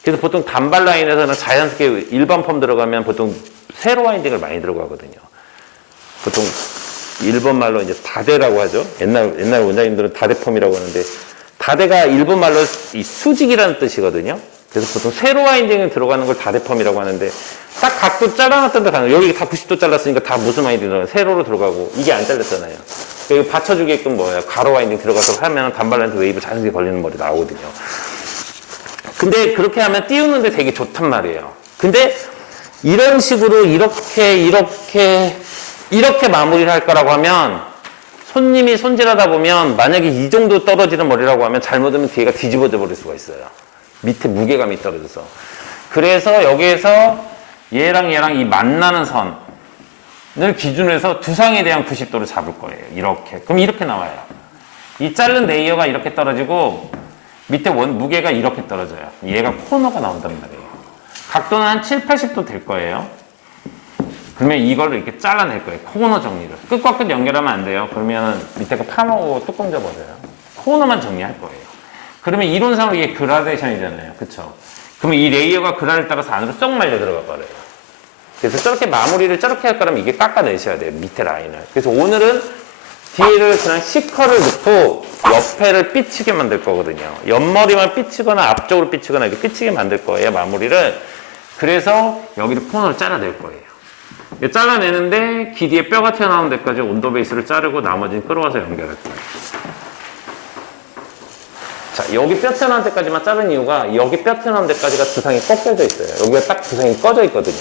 그래서 보통 단발 라인에서는 자연스럽게 일반 펌 들어가면 보통 세로 와인딩을 많이 들어가거든요. 보통 일본 말로 이제 다대라고 하죠. 옛날 원장님들은 다대펌이라고 하는데 다대가 일본 말로 이 수직이라는 뜻이거든요. 그래서 보통 세로 와인딩을 들어가는 걸 다대펌이라고 하는데 딱 각도 잘라놨던 데 가는 여기 다 90도 잘랐으니까 다 무슨 와인딩 들어가요? 세로로 들어가고 이게 안 잘렸잖아요. 그리고 받쳐주게끔 뭐예요? 가로 와인딩 들어가서 하면 단발 라인에서 웨이브 자연스럽게 걸리는 머리 나오거든요. 근데 그렇게 하면 띄우는데 되게 좋단 말이에요. 근데 이런 식으로 이렇게 마무리를 할 거라고 하면 손님이 손질하다 보면 만약에 이 정도 떨어지는 머리라고 하면 잘못하면 뒤에가 뒤집어져 버릴 수가 있어요. 밑에 무게감이 떨어져서. 그래서 여기에서 얘랑 이 만나는 선을 기준으로 해서 두상에 대한 90도를 잡을 거예요. 이렇게. 그럼 이렇게 나와요. 이 자른 레이어가 이렇게 떨어지고 밑에 무게가 이렇게 떨어져요. 얘가 코너가 나온단 말이에요. 각도는 한 7, 80도 될 거예요. 그러면 이걸 이렇게 잘라낼 거예요. 코너 정리를. 끝과 끝 연결하면 안 돼요. 그러면 밑에가 파먹고 뚜껑 접어져요. 코너만 정리할 거예요. 그러면 이론상으로 이게 그라데이션이잖아요. 그쵸? 그러면 이 레이어가 그라를 따라서 안으로 쏙 말려 들어가 버려요. 그래서 저렇게 마무리를 저렇게 할 거라면 이게 깎아내셔야 돼요. 밑에 라인을. 그래서 오늘은 뒤를 그냥 C컬을 넣고 옆에를 삐치게 만들 거거든요. 옆머리만 삐치거나 앞쪽으로 삐치거나 이렇게 삐치게 만들 거예요. 마무리를. 그래서 여기를 코너를 잘라낼 거예요. 잘라내는데 길이에 뼈가 튀어나오는 데까지 온도 베이스를 자르고 나머지는 끌어와서 연결할 거예요. 자, 여기 뼈 튀어나온 데까지만 자른 이유가 여기 뼈 튀어나온 데까지가 두상이 꺾여져 있어요. 여기가 딱 두상이 꺼져 있거든요.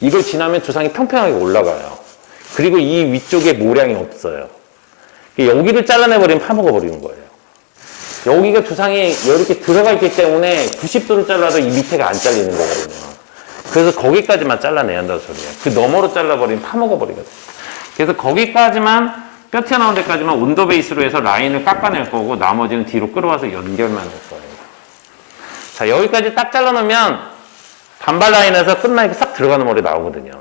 이걸 지나면 두상이 평평하게 올라가요. 그리고 이 위쪽에 모량이 없어요. 여기를 잘라내버리면 파먹어버리는 거예요. 여기가 두상이 이렇게 들어가 있기 때문에 90도를 잘라도 이 밑에가 안 잘리는 거거든요. 그래서 거기까지만 잘라내야 한다는 소리예요. 그 너머로 잘라버리면 파먹어버리거든요. 그래서 거기까지만 뼈 튀어나온 데까지만 온도 베이스로 해서 라인을 깎아낼 거고 나머지는 뒤로 끌어와서 연결만 할 거예요. 자, 여기까지 딱 잘라놓으면 단발 라인에서 끝나니까 싹 들어가는 머리 나오거든요.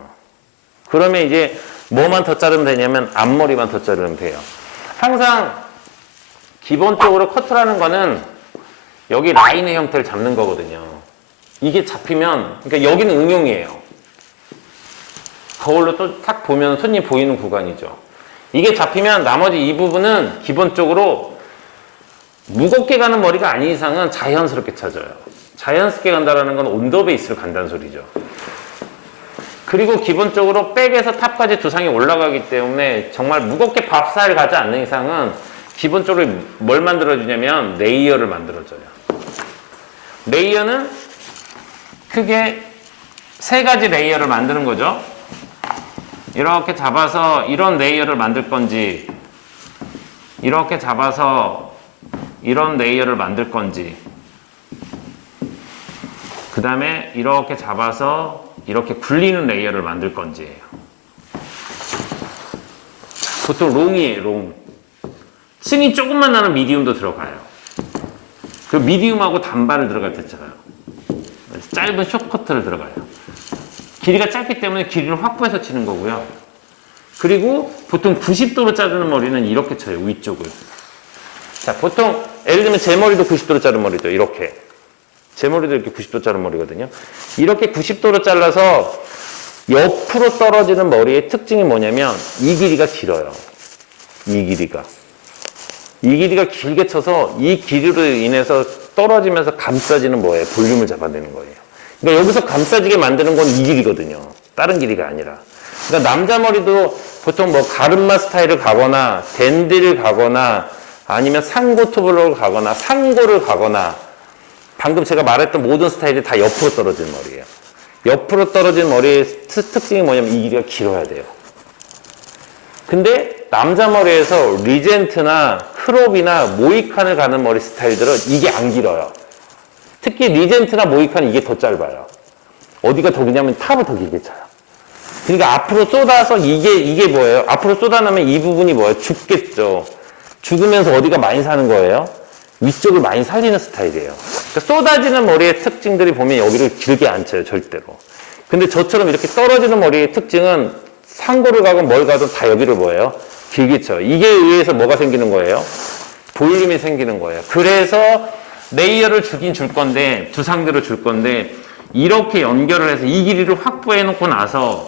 그러면 이제 뭐만 더 자르면 되냐면 앞머리만 더 자르면 돼요. 항상 기본적으로 커트라는 거는 여기 라인의 형태를 잡는 거거든요. 이게 잡히면, 그러니까 여기는 응용이에요. 거울로 또 딱 보면 손님 보이는 구간이죠. 이게 잡히면 나머지 이 부분은 기본적으로 무겁게 가는 머리가 아닌 이상은 자연스럽게 쳐져요. 자연스럽게 간다는 건 온도 베이스로 간다는 소리죠. 그리고 기본적으로 백에서 탑까지 두상이 올라가기 때문에 정말 무겁게 밥살 가지 않는 이상은 기본적으로 뭘 만들어주냐면 레이어를 만들어줘요. 레이어는 크게 세 가지 레이어를 만드는 거죠. 이렇게 잡아서 이런 레이어를 만들 건지, 이렇게 잡아서 이런 레이어를 만들 건지, 그 다음에 이렇게 잡아서 이렇게 굴리는 레이어를 만들 건지예요. 보통 롱이에요, 롱. 층이 조금만 나는 미디움도 들어가요. 그 미디움하고 단발을 들어갈 때 있잖아요. 짧은 숏커트를 들어가요. 길이가 짧기 때문에 길이를 확보해서 치는 거고요. 그리고 보통 90도로 자르는 머리는 이렇게 쳐요, 위쪽을. 자, 보통 예를 들면 제 머리도 90도로 자른 머리죠, 이렇게. 제 머리도 이렇게 90도 자른 머리거든요. 이렇게 90도로 잘라서 옆으로 떨어지는 머리의 특징이 뭐냐면 이 길이가 길어요. 이 길이가. 이 길이가 길게 쳐서 이 길이로 인해서 떨어지면서 감싸지는 뭐예요? 볼륨을 잡아내는 거예요. 그러니까 여기서 감싸지게 만드는 건 이 길이거든요. 다른 길이가 아니라. 그러니까 남자 머리도 보통 뭐 가르마 스타일을 가거나 댄디를 가거나 아니면 상고 투블럭을 가거나 상고를 가거나 방금 제가 말했던 모든 스타일이 다 옆으로 떨어지는 머리예요. 옆으로 떨어진 머리의 특징이 뭐냐면 이 길이가 길어야 돼요. 근데 남자 머리에서 리젠트나 크롭이나 모이칸을 가는 머리 스타일들은 이게 안 길어요. 특히 리젠트나 모이칸은 이게 더 짧아요. 어디가 더 기냐면 탑을 더 길게 쳐요. 그러니까 앞으로 쏟아서 이게 뭐예요? 앞으로 쏟아내면 이 부분이 뭐예요? 죽겠죠. 죽으면서 어디가 많이 사는 거예요? 위쪽을 많이 살리는 스타일이에요. 그러니까 쏟아지는 머리의 특징들이 보면 여기를 길게 안 쳐요, 절대로. 근데 저처럼 이렇게 떨어지는 머리의 특징은 상고를 가건 뭘 가든 다 여기를 뭐예요? 길게 쳐요. 이게 의해서 뭐가 생기는 거예요? 볼륨이 생기는 거예요. 그래서 레이어를 주긴 줄 건데, 두상대로 줄 건데, 이렇게 연결을 해서 이 길이를 확보해 놓고 나서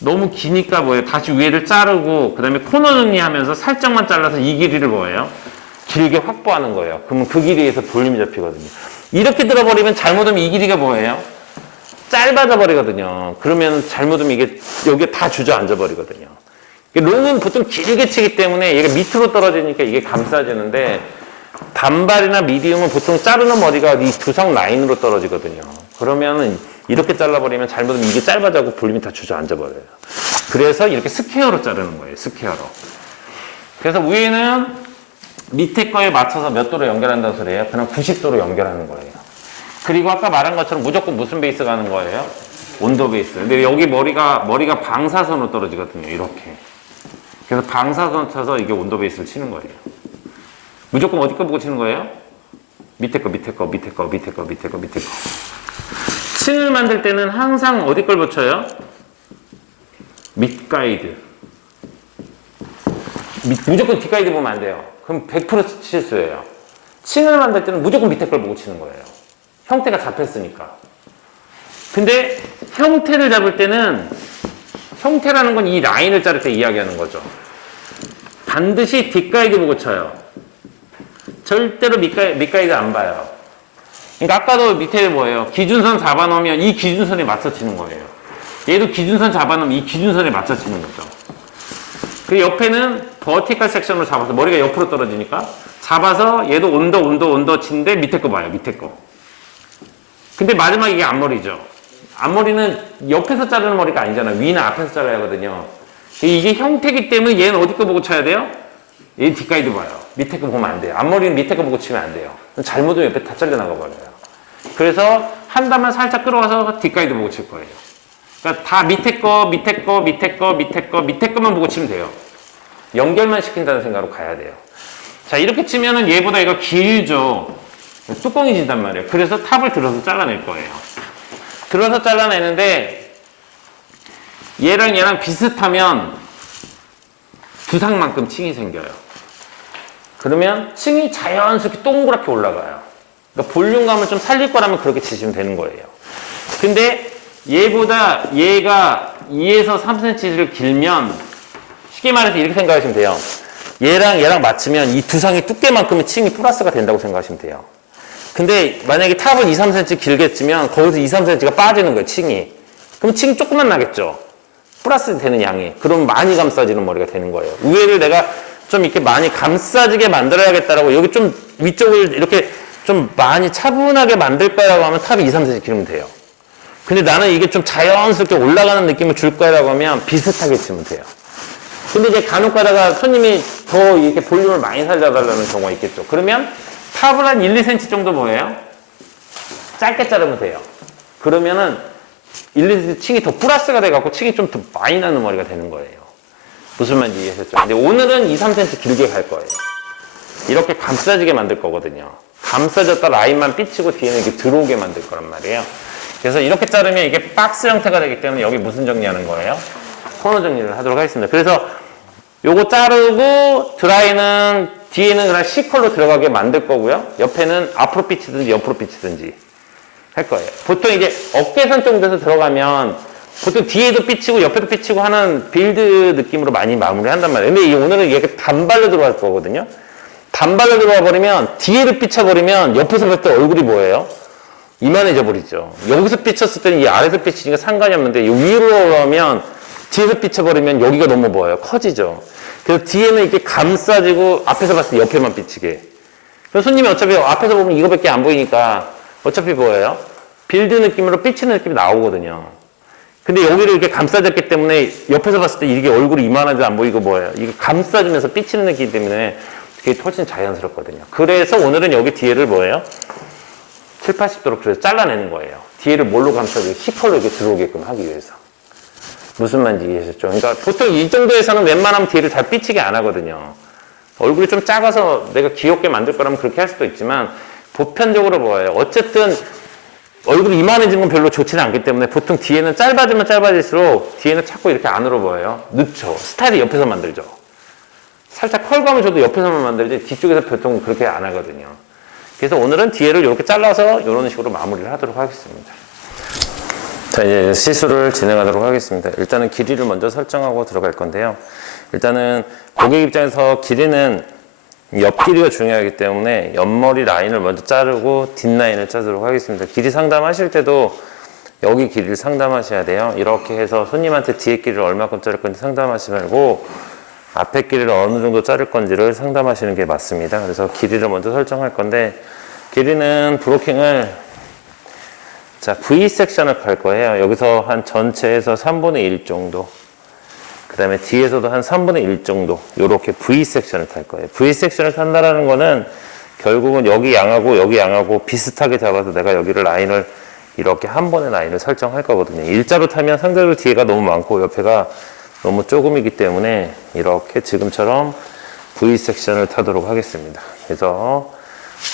너무 기니까 뭐예요? 다시 위에를 자르고, 그 다음에 코너 정리하면서 살짝만 잘라서 이 길이를 뭐예요? 길게 확보하는 거예요. 그러면 그 길이에서 볼륨이 잡히거든요. 이렇게 들어버리면 잘못하면 이 길이가 뭐예요? 짧아져 버리거든요. 그러면 잘못하면 이게 여기에 다 주저앉아 버리거든요. 롱은 보통 길게 치기 때문에 얘가 밑으로 떨어지니까 이게 감싸지는데 단발이나 미디움은 보통 자르는 머리가 이 두상 라인으로 떨어지거든요. 그러면은 이렇게 잘라버리면 잘못하면 이게 짧아져고 볼륨이 다 주저앉아 버려요. 그래서 이렇게 스퀘어로 자르는 거예요. 스퀘어로. 그래서 위에는 밑에 거에 맞춰서 몇 도로 연결한다는 소리예요? 그냥 90도로 연결하는 거예요. 그리고 아까 말한 것처럼 무조건 무슨 베이스 가는 거예요? 온도 베이스. 근데 여기 머리가 방사선으로 떨어지거든요. 이렇게. 그래서 방사선 쳐서 이게 온도 베이스를 치는 거예요. 무조건 어디 거 보고 치는 거예요? 밑에 거, 밑에 거, 밑에 거, 밑에 거, 밑에 거, 밑에 거. 층을 만들 때는 항상 어디 걸 붙여요? 밑가이드. 무조건 뒷가이드 보면 안 돼요. 그럼 100% 실수예요. 층을 만들 때는 무조건 밑에 걸 보고 치는 거예요. 형태가 잡혔으니까. 근데 형태를 잡을 때는 형태라는 건 이 라인을 자를 때 이야기하는 거죠. 반드시 뒷가이드 보고 쳐요. 절대로 밑가이드 안 봐요. 그러니까 아까도 밑에 뭐예요? 기준선 잡아놓으면 이 기준선에 맞춰 치는 거예요. 얘도 기준선 잡아놓으면 이 기준선에 맞춰 치는 거죠. 그리고 옆에는 버티컬 섹션으로 잡아서 머리가 옆으로 떨어지니까 잡아서 얘도 온도 치는데 밑에 거 봐요. 밑에 거. 근데 마지막에 이게 앞머리죠. 앞머리는 옆에서 자르는 머리가 아니잖아요. 위나 앞에서 잘라야 하거든요. 이게 형태이기 때문에 얘는 어디 거 보고 쳐야 돼요? 얘는 뒷가이드 봐요. 밑에 거 보면 안 돼요. 앞머리는 밑에 거 보고 치면 안 돼요. 잘못하면 옆에 다 잘려나가 버려요. 그래서 한다면 살짝 끌어와서 뒷가이드 보고 칠 거예요. 그러니까 다 밑에 거, 밑에 거, 밑에 거, 밑에 거, 밑에 거만 보고 치면 돼요. 연결만 시킨다는 생각으로 가야 돼요. 자, 이렇게 치면은 얘보다 얘가 길죠. 뚜껑이 진단 말이에요. 그래서 탑을 들어서 잘라낼 거예요. 들어서 잘라내는데 얘랑 비슷하면 두상만큼 층이 생겨요. 그러면 층이 자연스럽게 동그랗게 올라가요. 그러니까 볼륨감을 좀 살릴 거라면 그렇게 치시면 되는 거예요. 근데 얘보다 얘가 2에서 3cm를 길면 쉽게 말해서 이렇게 생각하시면 돼요. 얘랑 맞추면 이 두상이 두께만큼의 층이 플러스가 된다고 생각하시면 돼요. 근데 만약에 탑을 2, 3cm 길게 치면 거기서 2, 3cm가 빠지는 거예요, 층이. 그럼 층이 조금만 나겠죠. 플러스 되는 양이. 그럼 많이 감싸지는 머리가 되는 거예요. 위에를 내가 좀 이렇게 많이 감싸지게 만들어야겠다라고 여기 좀 위쪽을 이렇게 좀 많이 차분하게 만들 거라고 하면 탑 2, 3, 4씩 기르면 돼요. 근데 나는 이게 좀 자연스럽게 올라가는 느낌을 줄 거라고 하면 비슷하게 치면 돼요. 근데 이제 간혹 가다가 손님이 더 이렇게 볼륨을 많이 살려달라는 경우가 있겠죠. 그러면 탑을 한 1, 2cm 정도 뭐예요? 짧게 자르면 돼요. 그러면은 1, 2cm 층이 더 플러스가 돼갖고 층이 좀 더 많이 나는 머리가 되는 거예요. 무슨 말인지 이해하셨죠? 근데 오늘은 2, 3cm 길게 갈 거예요. 이렇게 감싸지게 만들 거거든요. 감싸졌다 라인만 삐치고 뒤에는 이렇게 들어오게 만들 거란 말이에요. 그래서 이렇게 자르면 이게 박스 형태가 되기 때문에 여기 무슨 정리하는 거예요? 코너 정리를 하도록 하겠습니다. 그래서 요거 자르고 드라이는 뒤에는 그냥 C컬로 들어가게 만들 거고요. 옆에는 앞으로 삐치든지 옆으로 삐치든지 할 거예요. 보통 이제 어깨선 정도에서 들어가면 보통 뒤에도 삐치고 옆에도 삐치고 하는 빌드 느낌으로 많이 마무리 한단 말이에요. 근데 오늘은 이렇게 단발로 들어갈 거거든요. 단발로 들어가 버리면 뒤에를 삐쳐버리면 옆에서 볼 때 얼굴이 뭐예요? 이만해져 버리죠. 여기서 삐쳤을 때는 이 아래에서 삐치니까 상관이 없는데 이 위로 오면 뒤에서 삐쳐버리면 여기가 너무 뭐예요? 커지죠. 그래서 뒤에는 이렇게 감싸지고 앞에서 봤을 때 옆에만 삐치게. 그래서 손님이 어차피 앞에서 보면 이거밖에 안 보이니까 어차피 뭐예요? 빌드 느낌으로 삐치는 느낌이 나오거든요. 근데 여기를 이렇게 감싸졌기 때문에 옆에서 봤을 때 이게 얼굴이 이만하지 안 보이고 뭐예요? 이게 감싸지면서 삐치는 느낌이기 때문에 그게 훨씬 자연스럽거든요. 그래서 오늘은 여기 뒤에를 뭐예요? 7, 80도로 그래서 잘라내는 거예요. 뒤에를 뭘로 감싸주고 C컬로 이렇게 들어오게끔 하기 위해서. 무슨 말인지 이해하셨죠? 그러니까 보통 이 정도에서는 웬만하면 뒤를 잘 삐치게 안 하거든요. 얼굴이 좀 작아서 내가 귀엽게 만들 거라면 그렇게 할 수도 있지만 보편적으로 뭐예요? 어쨌든 얼굴이 이만해지는 건 별로 좋지는 않기 때문에 보통 뒤에는 짧아지면 짧아질수록 뒤에는 자꾸 이렇게 안으로 보여요. 늦죠. 스타일이 옆에서 만들죠. 살짝 컬감을 줘도 옆에서만 만들지 뒤쪽에서 보통 그렇게 안 하거든요. 그래서 오늘은 뒤에를 이렇게 잘라서 이런 식으로 마무리를 하도록 하겠습니다. 자, 이제 시술을 진행하도록 하겠습니다. 일단은 길이를 먼저 설정하고 들어갈 건데요. 일단은 고객 입장에서 길이는 옆 길이가 중요하기 때문에 옆머리 라인을 먼저 자르고 뒷라인을 자르도록 하겠습니다. 길이 상담하실 때도 여기 길이를 상담하셔야 돼요. 이렇게 해서 손님한테 뒤에 길이를 얼마큼 자를 건지 상담하지 말고 앞에 길이를 어느 정도 자를 건지를 상담하시는 게 맞습니다. 그래서 길이를 먼저 설정할 건데 길이는 브로킹을 자 V 섹션을 갈 거예요. 여기서 한 전체에서 3분의 1 정도 그 다음에 뒤에서도 한 3분의 1 정도 이렇게 V 섹션을 탈 거예요. V 섹션을 탄다라는 거는 결국은 여기 양하고 비슷하게 잡아서 내가 여기를 라인을 이렇게 한 번에 라인을 설정할 거거든요. 일자로 타면 상대적으로 뒤에가 너무 많고 옆에가 너무 조금이기 때문에 이렇게 지금처럼 V 섹션을 타도록 하겠습니다. 그래서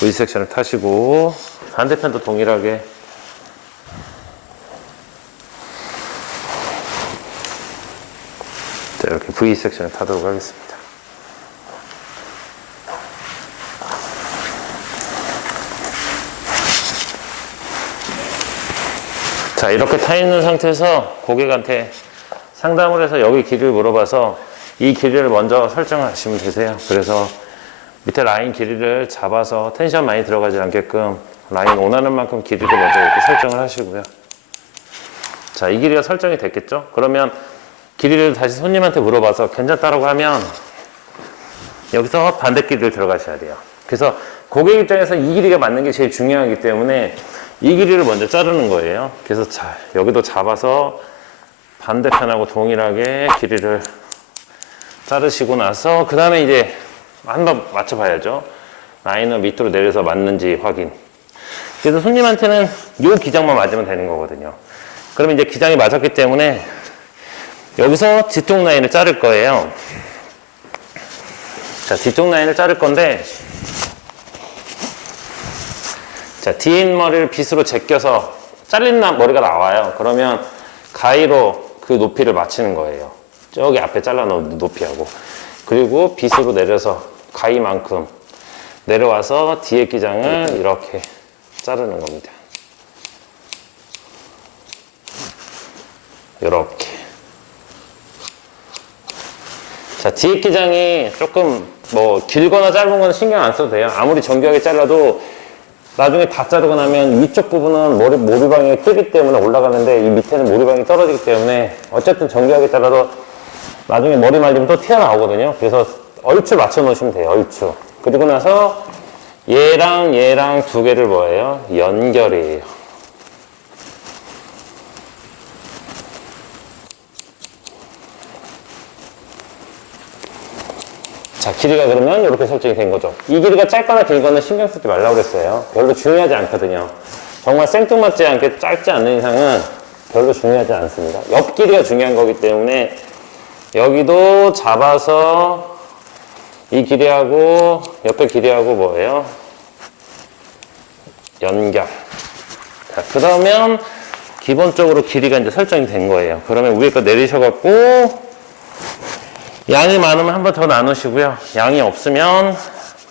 V 섹션을 타시고 반대편도 동일하게 자, 이렇게 V 섹션을 타도록 하겠습니다. 자, 이렇게 타 있는 상태에서 고객한테 상담을 해서 여기 길이를 물어봐서 이 길이를 먼저 설정하시면 되세요. 그래서 밑에 라인 길이를 잡아서 텐션 많이 들어가지 않게끔 라인 원하는 만큼 길이를 먼저 이렇게 설정을 하시고요. 자, 이 길이가 설정이 됐겠죠? 그러면 길이를 다시 손님한테 물어봐서 괜찮다라고 하면 여기서 반대 길이를 들어가셔야 돼요. 그래서 고객 입장에서 이 길이가 맞는 게 제일 중요하기 때문에 이 길이를 먼저 자르는 거예요. 그래서 자, 여기도 잡아서 반대편하고 동일하게 길이를 자르시고 나서 그 다음에 이제 한번 맞춰봐야죠. 라인을 밑으로 내려서 맞는지 확인. 그래서 손님한테는 이 기장만 맞으면 되는 거거든요. 그러면 이제 기장이 맞았기 때문에 여기서 뒤쪽 라인을 자를 거예요. 자, 뒤쪽 라인을 자를 건데 자, 뒷머리를 빗으로 제껴서 잘린 머리가 나와요. 그러면 가위로 그 높이를 맞추는 거예요. 저기 앞에 잘라놓은 높이하고. 그리고 빗으로 내려서 가위만큼 내려와서 뒤에 기장을 이렇게 자르는 겁니다. 이렇게. 자, 뒤에 기장이 조금 뭐 길거나 짧은 거는 신경 안 써도 돼요. 아무리 정교하게 잘라도 나중에 다 자르고 나면 위쪽 부분은 모리방이 뜨기 때문에 올라가는데 이 밑에는 모리방이 떨어지기 때문에 어쨌든 정교하게 잘라도 나중에 머리 말리면 또 튀어나오거든요. 그래서 얼추 맞춰 놓으시면 돼요. 얼추. 그리고 나서 얘랑 얘랑 두 개를 뭐예요? 연결이에요. 자, 길이가 그러면 이렇게 설정이 된 거죠. 이 길이가 짧거나 길거나 신경 쓰지 말라고 그랬어요. 별로 중요하지 않거든요. 정말 생뚱맞지 않게 짧지 않는 이상은 별로 중요하지 않습니다. 옆 길이가 중요한 거기 때문에 여기도 잡아서 이 길이하고 옆에 길이하고 뭐예요? 연결. 자, 그러면 기본적으로 길이가 이제 설정이 된 거예요. 그러면 위에 거 내리셔갖고 양이 많으면 한 번 더 나누시고요. 양이 없으면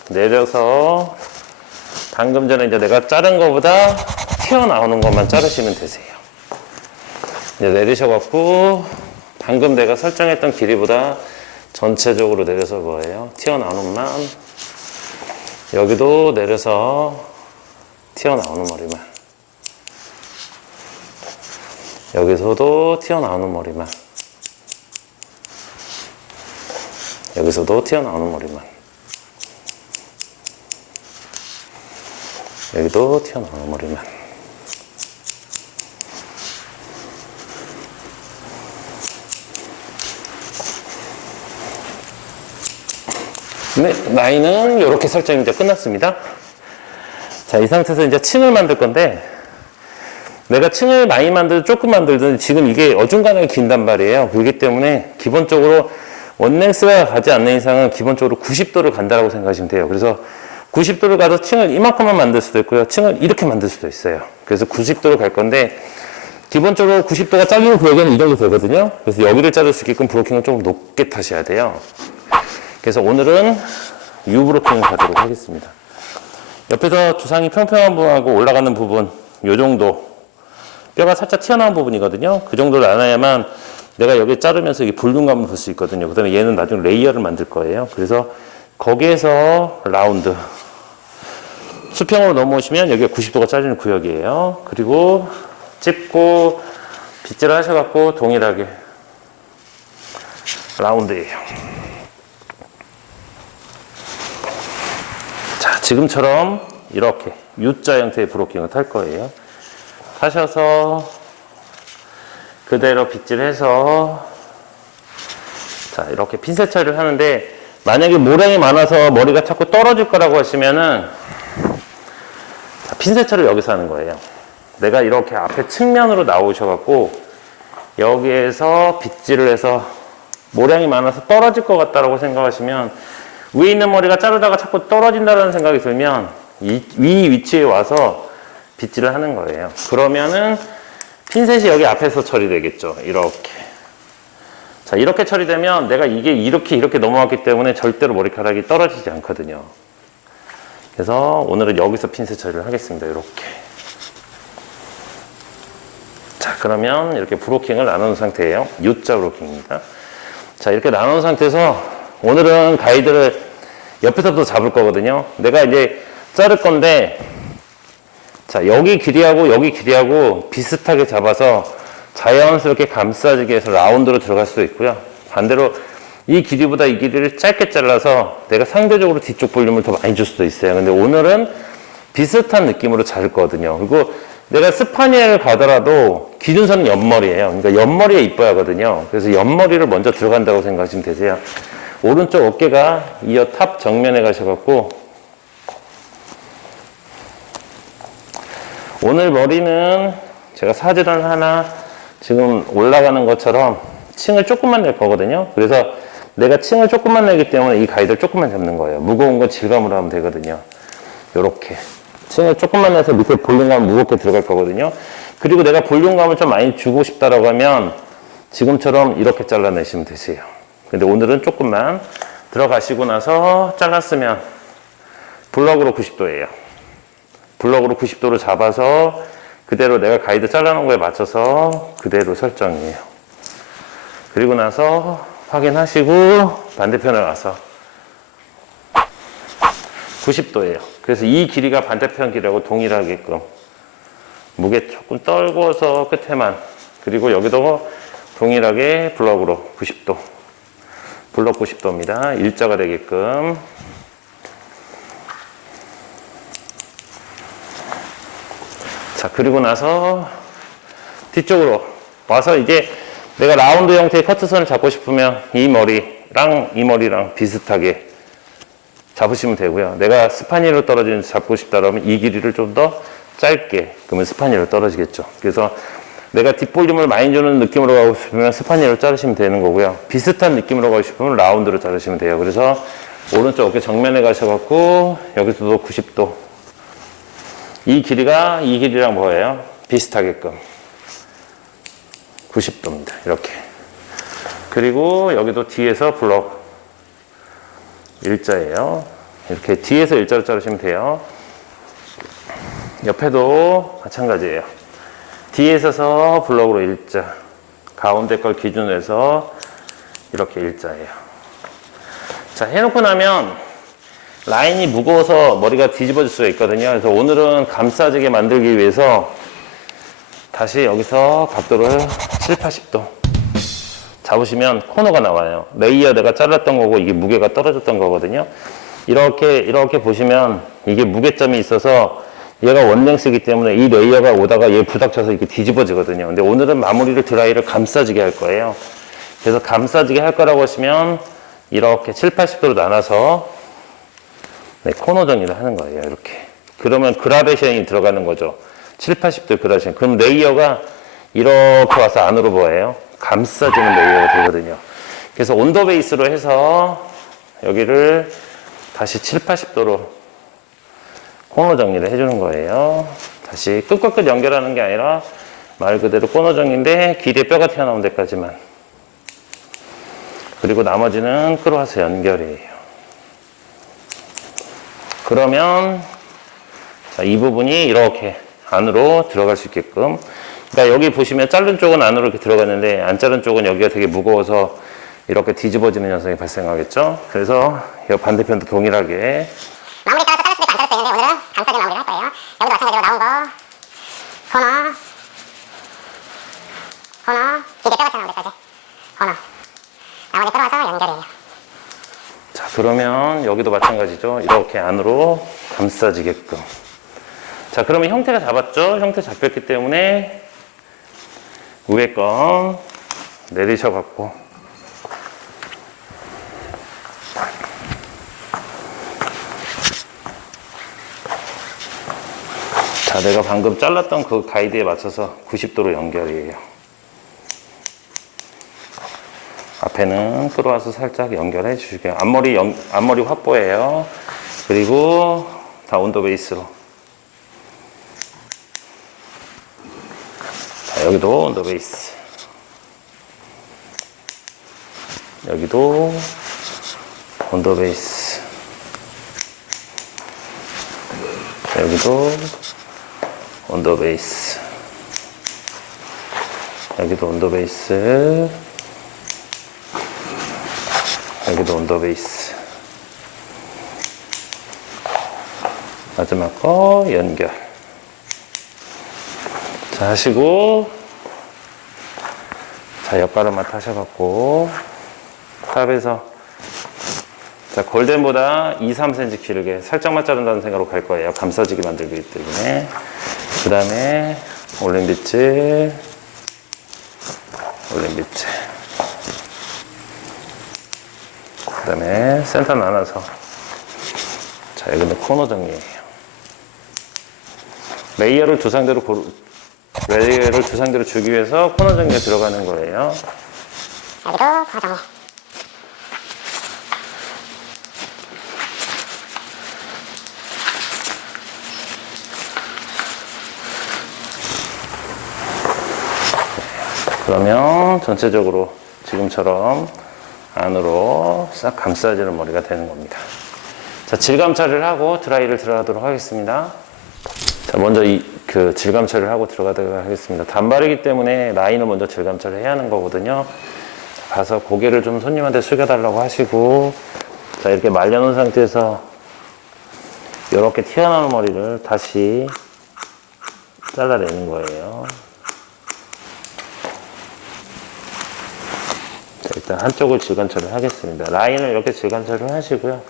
내려서 방금 전에 이제 내가 자른 거보다 튀어나오는 것만 자르시면 되세요. 이제 내리셔갖고 방금 내가 설정했던 길이보다 전체적으로 내려서 뭐예요? 튀어나오는 만 여기도 내려서 튀어나오는 머리만 여기서도 튀어나오는 머리만 여기서도 튀어나오는 머리만 여기도 튀어나오는 머리만 네, 라인은 이렇게 설정이 이제 끝났습니다. 자, 이 상태에서 이제 층을 만들 건데 내가 층을 많이 만들든 조금 만들든 지금 이게 어중간하게 긴단 말이에요. 그렇기 때문에 기본적으로 원랭스가 가지 않는 이상은 기본적으로 90도를 간다라고 생각하시면 돼요. 그래서 90도를 가서 층을 이만큼만 만들 수도 있고요. 층을 이렇게 만들 수도 있어요. 그래서 90도로 갈 건데 기본적으로 90도가 잘리는 구역에는 이 정도 되거든요. 그래서 여기를 자를 수 있게끔 브로킹을 조금 높게 타셔야 돼요. 그래서 오늘은 U 브로킹을 가도록 하겠습니다. 옆에서 두상이 평평한 부분하고 올라가는 부분 요 정도 뼈가 살짝 튀어나온 부분이거든요. 그 정도를 안아야만 내가 여기 자르면서 이 볼륨감을 볼 수 있거든요. 그 다음에 얘는 나중에 레이어를 만들 거예요. 그래서 거기에서 라운드 수평으로 넘어오시면 여기가 90도가 잘리는 구역이에요. 그리고 찝고 빗질을 하셔갖고 동일하게 라운드예요. 자, 지금처럼 이렇게 U자 형태의 브로킹을 탈 거예요. 타셔서 그대로 빗질해서 자, 이렇게 핀셋 처리를 하는데 만약에 모량이 많아서 머리가 자꾸 떨어질 거라고 하시면은 자, 핀셋 처리를 여기서 하는 거예요. 내가 이렇게 앞에 측면으로 나오셔갖고 여기에서 빗질을 해서 모량이 많아서 떨어질 것 같다라고 생각하시면 위에 있는 머리가 자르다가 자꾸 떨어진다는 생각이 들면 위 위치에 와서 빗질을 하는 거예요. 그러면은 핀셋이 여기 앞에서 처리되겠죠. 이렇게. 자, 이렇게 처리되면 내가 이게 이렇게 넘어왔기 때문에 절대로 머리카락이 떨어지지 않거든요. 그래서 오늘은 여기서 핀셋 처리를 하겠습니다. 이렇게. 자, 그러면 이렇게 브로킹을 나눈 상태예요. U자 브로킹입니다. 자, 이렇게 나눈 상태에서 오늘은 가이드를 옆에서부터 잡을 거거든요. 내가 이제 자를 건데 자, 여기 길이하고 여기 길이하고 비슷하게 잡아서 자연스럽게 감싸지게 해서 라운드로 들어갈 수도 있고요. 반대로 이 길이보다 이 길이를 짧게 잘라서 내가 상대적으로 뒤쪽 볼륨을 더 많이 줄 수도 있어요. 근데 오늘은 비슷한 느낌으로 자를 거거든요. 그리고 내가 스파니엘을 가더라도 기준선은 옆머리예요. 그러니까 옆머리에 이뻐야 하거든요. 그래서 옆머리를 먼저 들어간다고 생각하시면 되세요. 오른쪽 어깨가 이어 탑 정면에 가셔갖고 오늘 머리는 제가 사지를 하나 지금 올라가는 것처럼 층을 조금만 낼 거거든요. 그래서 내가 층을 조금만 내기 때문에 이 가이드를 조금만 잡는 거예요. 무거운 건 질감으로 하면 되거든요. 요렇게 층을 조금만 내서 밑에 볼륨감을 무겁게 들어갈 거거든요. 그리고 내가 볼륨감을 좀 많이 주고 싶다라고 하면 지금처럼 이렇게 잘라내시면 되세요. 근데 오늘은 조금만 들어가시고 나서 잘랐으면 블럭으로 90도예요. 블럭으로 90도로 잡아서 그대로 내가 가이드 잘라놓은 거에 맞춰서 그대로 설정이에요. 그리고 나서 확인하시고 반대편에 와서 90도예요. 그래서 이 길이가 반대편 길이하고 동일하게끔 무게 조금 떨궈서 끝에만, 그리고 여기도 동일하게 블럭으로 90도, 블럭 90도입니다. 일자가 되게끔. 자, 그리고 나서 뒤쪽으로 와서 이제 내가 라운드 형태의 커트선을 잡고 싶으면 이 머리랑 비슷하게 잡으시면 되고요. 내가 스파니로 떨어지는 잡고 싶다 그러면 이 길이를 좀 더 짧게, 그러면 스파니로 떨어지겠죠. 그래서 내가 뒷볼륨을 많이 주는 느낌으로 가고 싶으면 스파니로 자르시면 되는 거고요. 비슷한 느낌으로 가고 싶으면 라운드로 자르시면 돼요. 그래서 오른쪽 어깨 정면에 가셔갖고 여기서도 90도. 이 길이가 이 길이랑 뭐예요? 비슷하게끔 90도입니다. 이렇게. 그리고 여기도 뒤에서 블럭 일자예요. 이렇게 뒤에서 일자로 자르시면 돼요. 옆에도 마찬가지예요. 뒤에 서서 블럭으로 일자, 가운데 걸 기준으로 해서 이렇게 일자예요. 자, 해놓고 나면 라인이 무거워서 머리가 뒤집어질 수가 있거든요. 그래서 오늘은 감싸지게 만들기 위해서 다시 여기서 각도를 7, 80도 잡으시면 코너가 나와요. 레이어 내가 잘랐던 거고 이게 무게가 떨어졌던 거거든요. 이렇게 보시면 이게 무게점이 있어서 얘가 원랭스이기 때문에 이 레이어가 오다가 얘 부닥쳐서 이렇게 뒤집어지거든요. 근데 오늘은 마무리를 드라이를 감싸지게 할 거예요. 그래서 감싸지게 할 거라고 하시면 이렇게 7, 80도로 나눠서 코너 정리를 하는 거예요. 이렇게. 그러면 그라데이션이 들어가는 거죠. 7, 80도 그라데이션. 그럼 레이어가 이렇게 와서 안으로 뭐예요? 감싸지는 레이어가 되거든요. 그래서 온더 베이스로 해서 여기를 다시 7, 80도로 코너 정리를 해주는 거예요. 다시 끝과 끝 연결하는 게 아니라 말 그대로 코너 정리인데 길에 뼈가 튀어나온 데까지만. 그리고 나머지는 끌어와서 연결이에요. 그러면 자, 이 부분이 이렇게 안으로 들어갈 수 있게끔. 그러니까 여기 보시면 자른 쪽은 안으로 이렇게 들어갔는데 안 자른 쪽은 여기가 되게 무거워서 이렇게 뒤집어지는 현상이 발생하겠죠. 그래서 이 반대편도 동일하게 마무리 따라서 자를 수도 있고 안 자를 수도 있는데 오늘은 감싸진 마무리를 할 거예요. 여기도 마찬가지로 나온 거 코너 길게 뼈가 튀어나온 데까지 코너 나머지 끌어와서 연결이에요. 자, 그러면 여기도 마찬가지죠. 이렇게 안으로 감싸지게끔. 자, 그러면 형태가 잡았죠? 형태 잡혔기 때문에 위에 건 내리셔갖고 자, 내가 방금 잘랐던 그 가이드에 맞춰서 90도로 연결이에요. 앞에는 끌어와서 살짝 연결해 주시고요. 앞머리 확보예요. 그리고 다 온더 베이스로. 자, 여기도 온더 베이스. 여기도 온더 베이스. 여기도 온더 베이스. 여기도 온더 베이스. 여기도 온더 베이스. 마지막 거 연결. 자, 하시고 자, 옆가르마 타셔갖고 탑에서 자, 골덴보다 2, 3cm 길게 살짝만 자른다는 생각으로 갈 거예요. 감싸지게 만들기 때문에. 그 다음에 올림비치. 그 다음에 센터 나눠서 자, 여기는 코너 정리예요. 레이어를 두 상대로 주기 위해서 코너 정리가 들어가는 거예요. 여기도 코너 정리. 그러면 전체적으로 지금처럼 안으로 싹 감싸지는 머리가 되는 겁니다. 자, 질감 처리를 하고 드라이를 들어가도록 하겠습니다. 자, 먼저 그 질감 처리를 하고 들어가도록 하겠습니다. 단발이기 때문에 라인을 먼저 질감 처리해야 하는 거거든요. 가서 고개를 좀 손님한테 숙여달라고 하시고, 자, 이렇게 말려놓은 상태에서 이렇게 튀어나오는 머리를 다시 잘라내는 거예요. 자, 일단 한쪽을 질감 처리하겠습니다. 라인을 이렇게 질감 처리를 하시고요.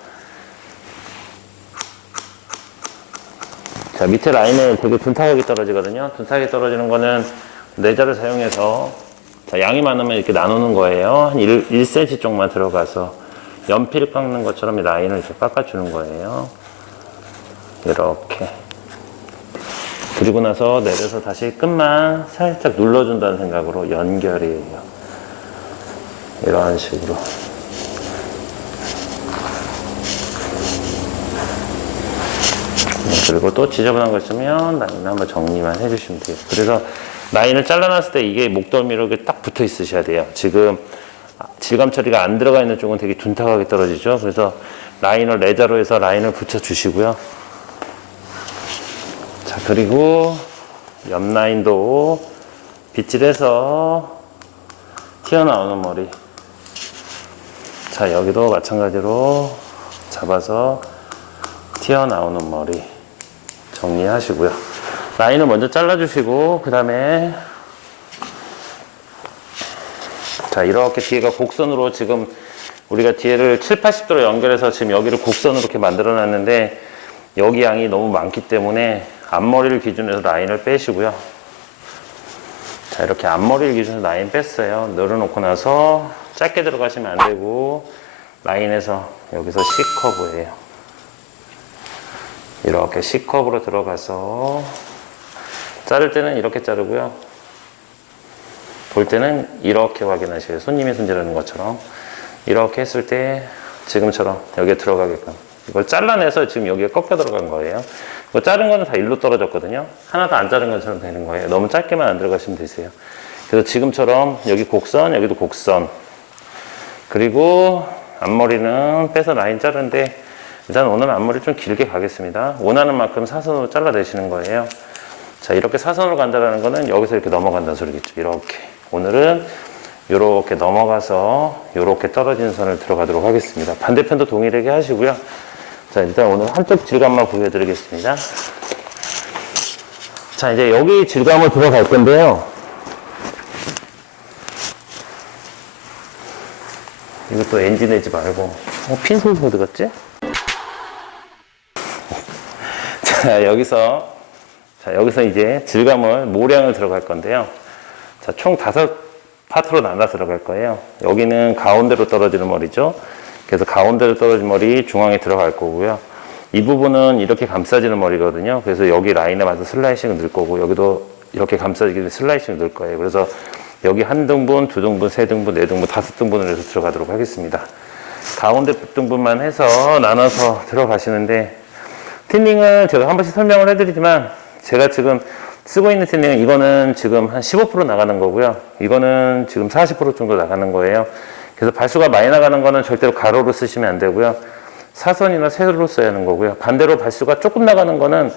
자, 밑에 라인은 되게 둔탁하게 떨어지거든요. 둔탁하게 떨어지는 거는 레저를 사용해서, 자, 양이 많으면 이렇게 나누는 거예요. 한 1cm 쪽만 들어가서 연필 깎는 것처럼 이 라인을 이렇게 깎아주는 거예요. 이렇게. 그리고 나서 내려서 다시 끝만 살짝 눌러준다는 생각으로 연결이에요. 이런 식으로. 그리고 또 지저분한 거 있으면 라인을 한번 정리만 해주시면 돼요. 그래서 라인을 잘라놨을 때 이게 목덜미로 딱 붙어 있으셔야 돼요. 지금 질감 처리가 안 들어가 있는 쪽은 되게 둔탁하게 떨어지죠. 그래서 라인을 레저로 해서 라인을 붙여주시고요. 자, 그리고 옆 라인도 빗질해서 튀어나오는 머리. 자, 여기도 마찬가지로 잡아서 튀어나오는 머리 정리하시고요. 라인을 먼저 잘라주시고, 그 다음에 자, 이렇게 뒤에가 곡선으로 지금 우리가 뒤에를 7, 80도로 연결해서 지금 여기를 곡선으로 이렇게 만들어 놨는데, 여기 양이 너무 많기 때문에 앞머리를 기준으로 해서 라인을 빼시고요. 자, 이렇게 앞머리를 기준으로 라인 뺐어요. 늘어놓고 나서 짧게 들어가시면 안 되고, 라인에서 여기서 C커브예요. 이렇게 C컵으로 들어가서 자를 때는 이렇게 자르고요. 볼 때는 이렇게 확인하셔요. 손님이 손질하는 것처럼. 이렇게 했을 때 지금처럼 여기에 들어가게끔. 이걸 잘라내서 지금 여기에 꺾여 들어간 거예요. 이거 자른 거는 다 일로 떨어졌거든요. 하나도 안 자른 것처럼 되는 거예요. 너무 짧게만 안 들어가시면 되세요. 그래서 지금처럼 여기 곡선, 여기도 곡선. 그리고 앞머리는 빼서 라인 자르는데, 일단 오늘은 앞머리 좀 길게 가겠습니다. 원하는 만큼 사선으로 잘라내시는 거예요. 자, 이렇게 사선으로 간다는 거는 여기서 이렇게 넘어간다는 소리겠죠. 이렇게. 오늘은 이렇게 넘어가서 이렇게 떨어지는 선을 들어가도록 하겠습니다. 반대편도 동일하게 하시고요. 자, 일단 오늘 한쪽 질감만 보여드리겠습니다. 자, 이제 여기 질감을 들어갈 건데요. 이것도 엔진 내지 말고. 핀솔 어디 갔지? 자, 여기서 이제 질감을, 모량을 들어갈 건데요. 자, 총 5파트로 나눠 들어갈 거예요. 여기는 가운데로 떨어지는 머리죠. 그래서 가운데로 떨어진 머리 중앙에 들어갈 거고요. 이 부분은 이렇게 감싸지는 머리거든요. 그래서 여기 라인에 맞춰서 슬라이싱을 넣을 거고, 여기도 이렇게 감싸지기 위해 슬라이싱을 넣을 거예요. 그래서 여기 1등분, 2등분, 3등분, 4등분, 5등분을 해서 들어가도록 하겠습니다. 가운데 등분만 해서 나눠서 들어가시는데, 틴닝을 제가 한 번씩 설명을 해드리지만, 제가 지금 쓰고 있는 틴닝은 이거는 지금 한 15% 나가는 거고요. 이거는 지금 40% 정도 나가는 거예요. 그래서 발수가 많이 나가는 거는 절대로 가로로 쓰시면 안 되고요. 사선이나 세로로 써야 하는 거고요. 반대로 발수가 조금 나가는 거는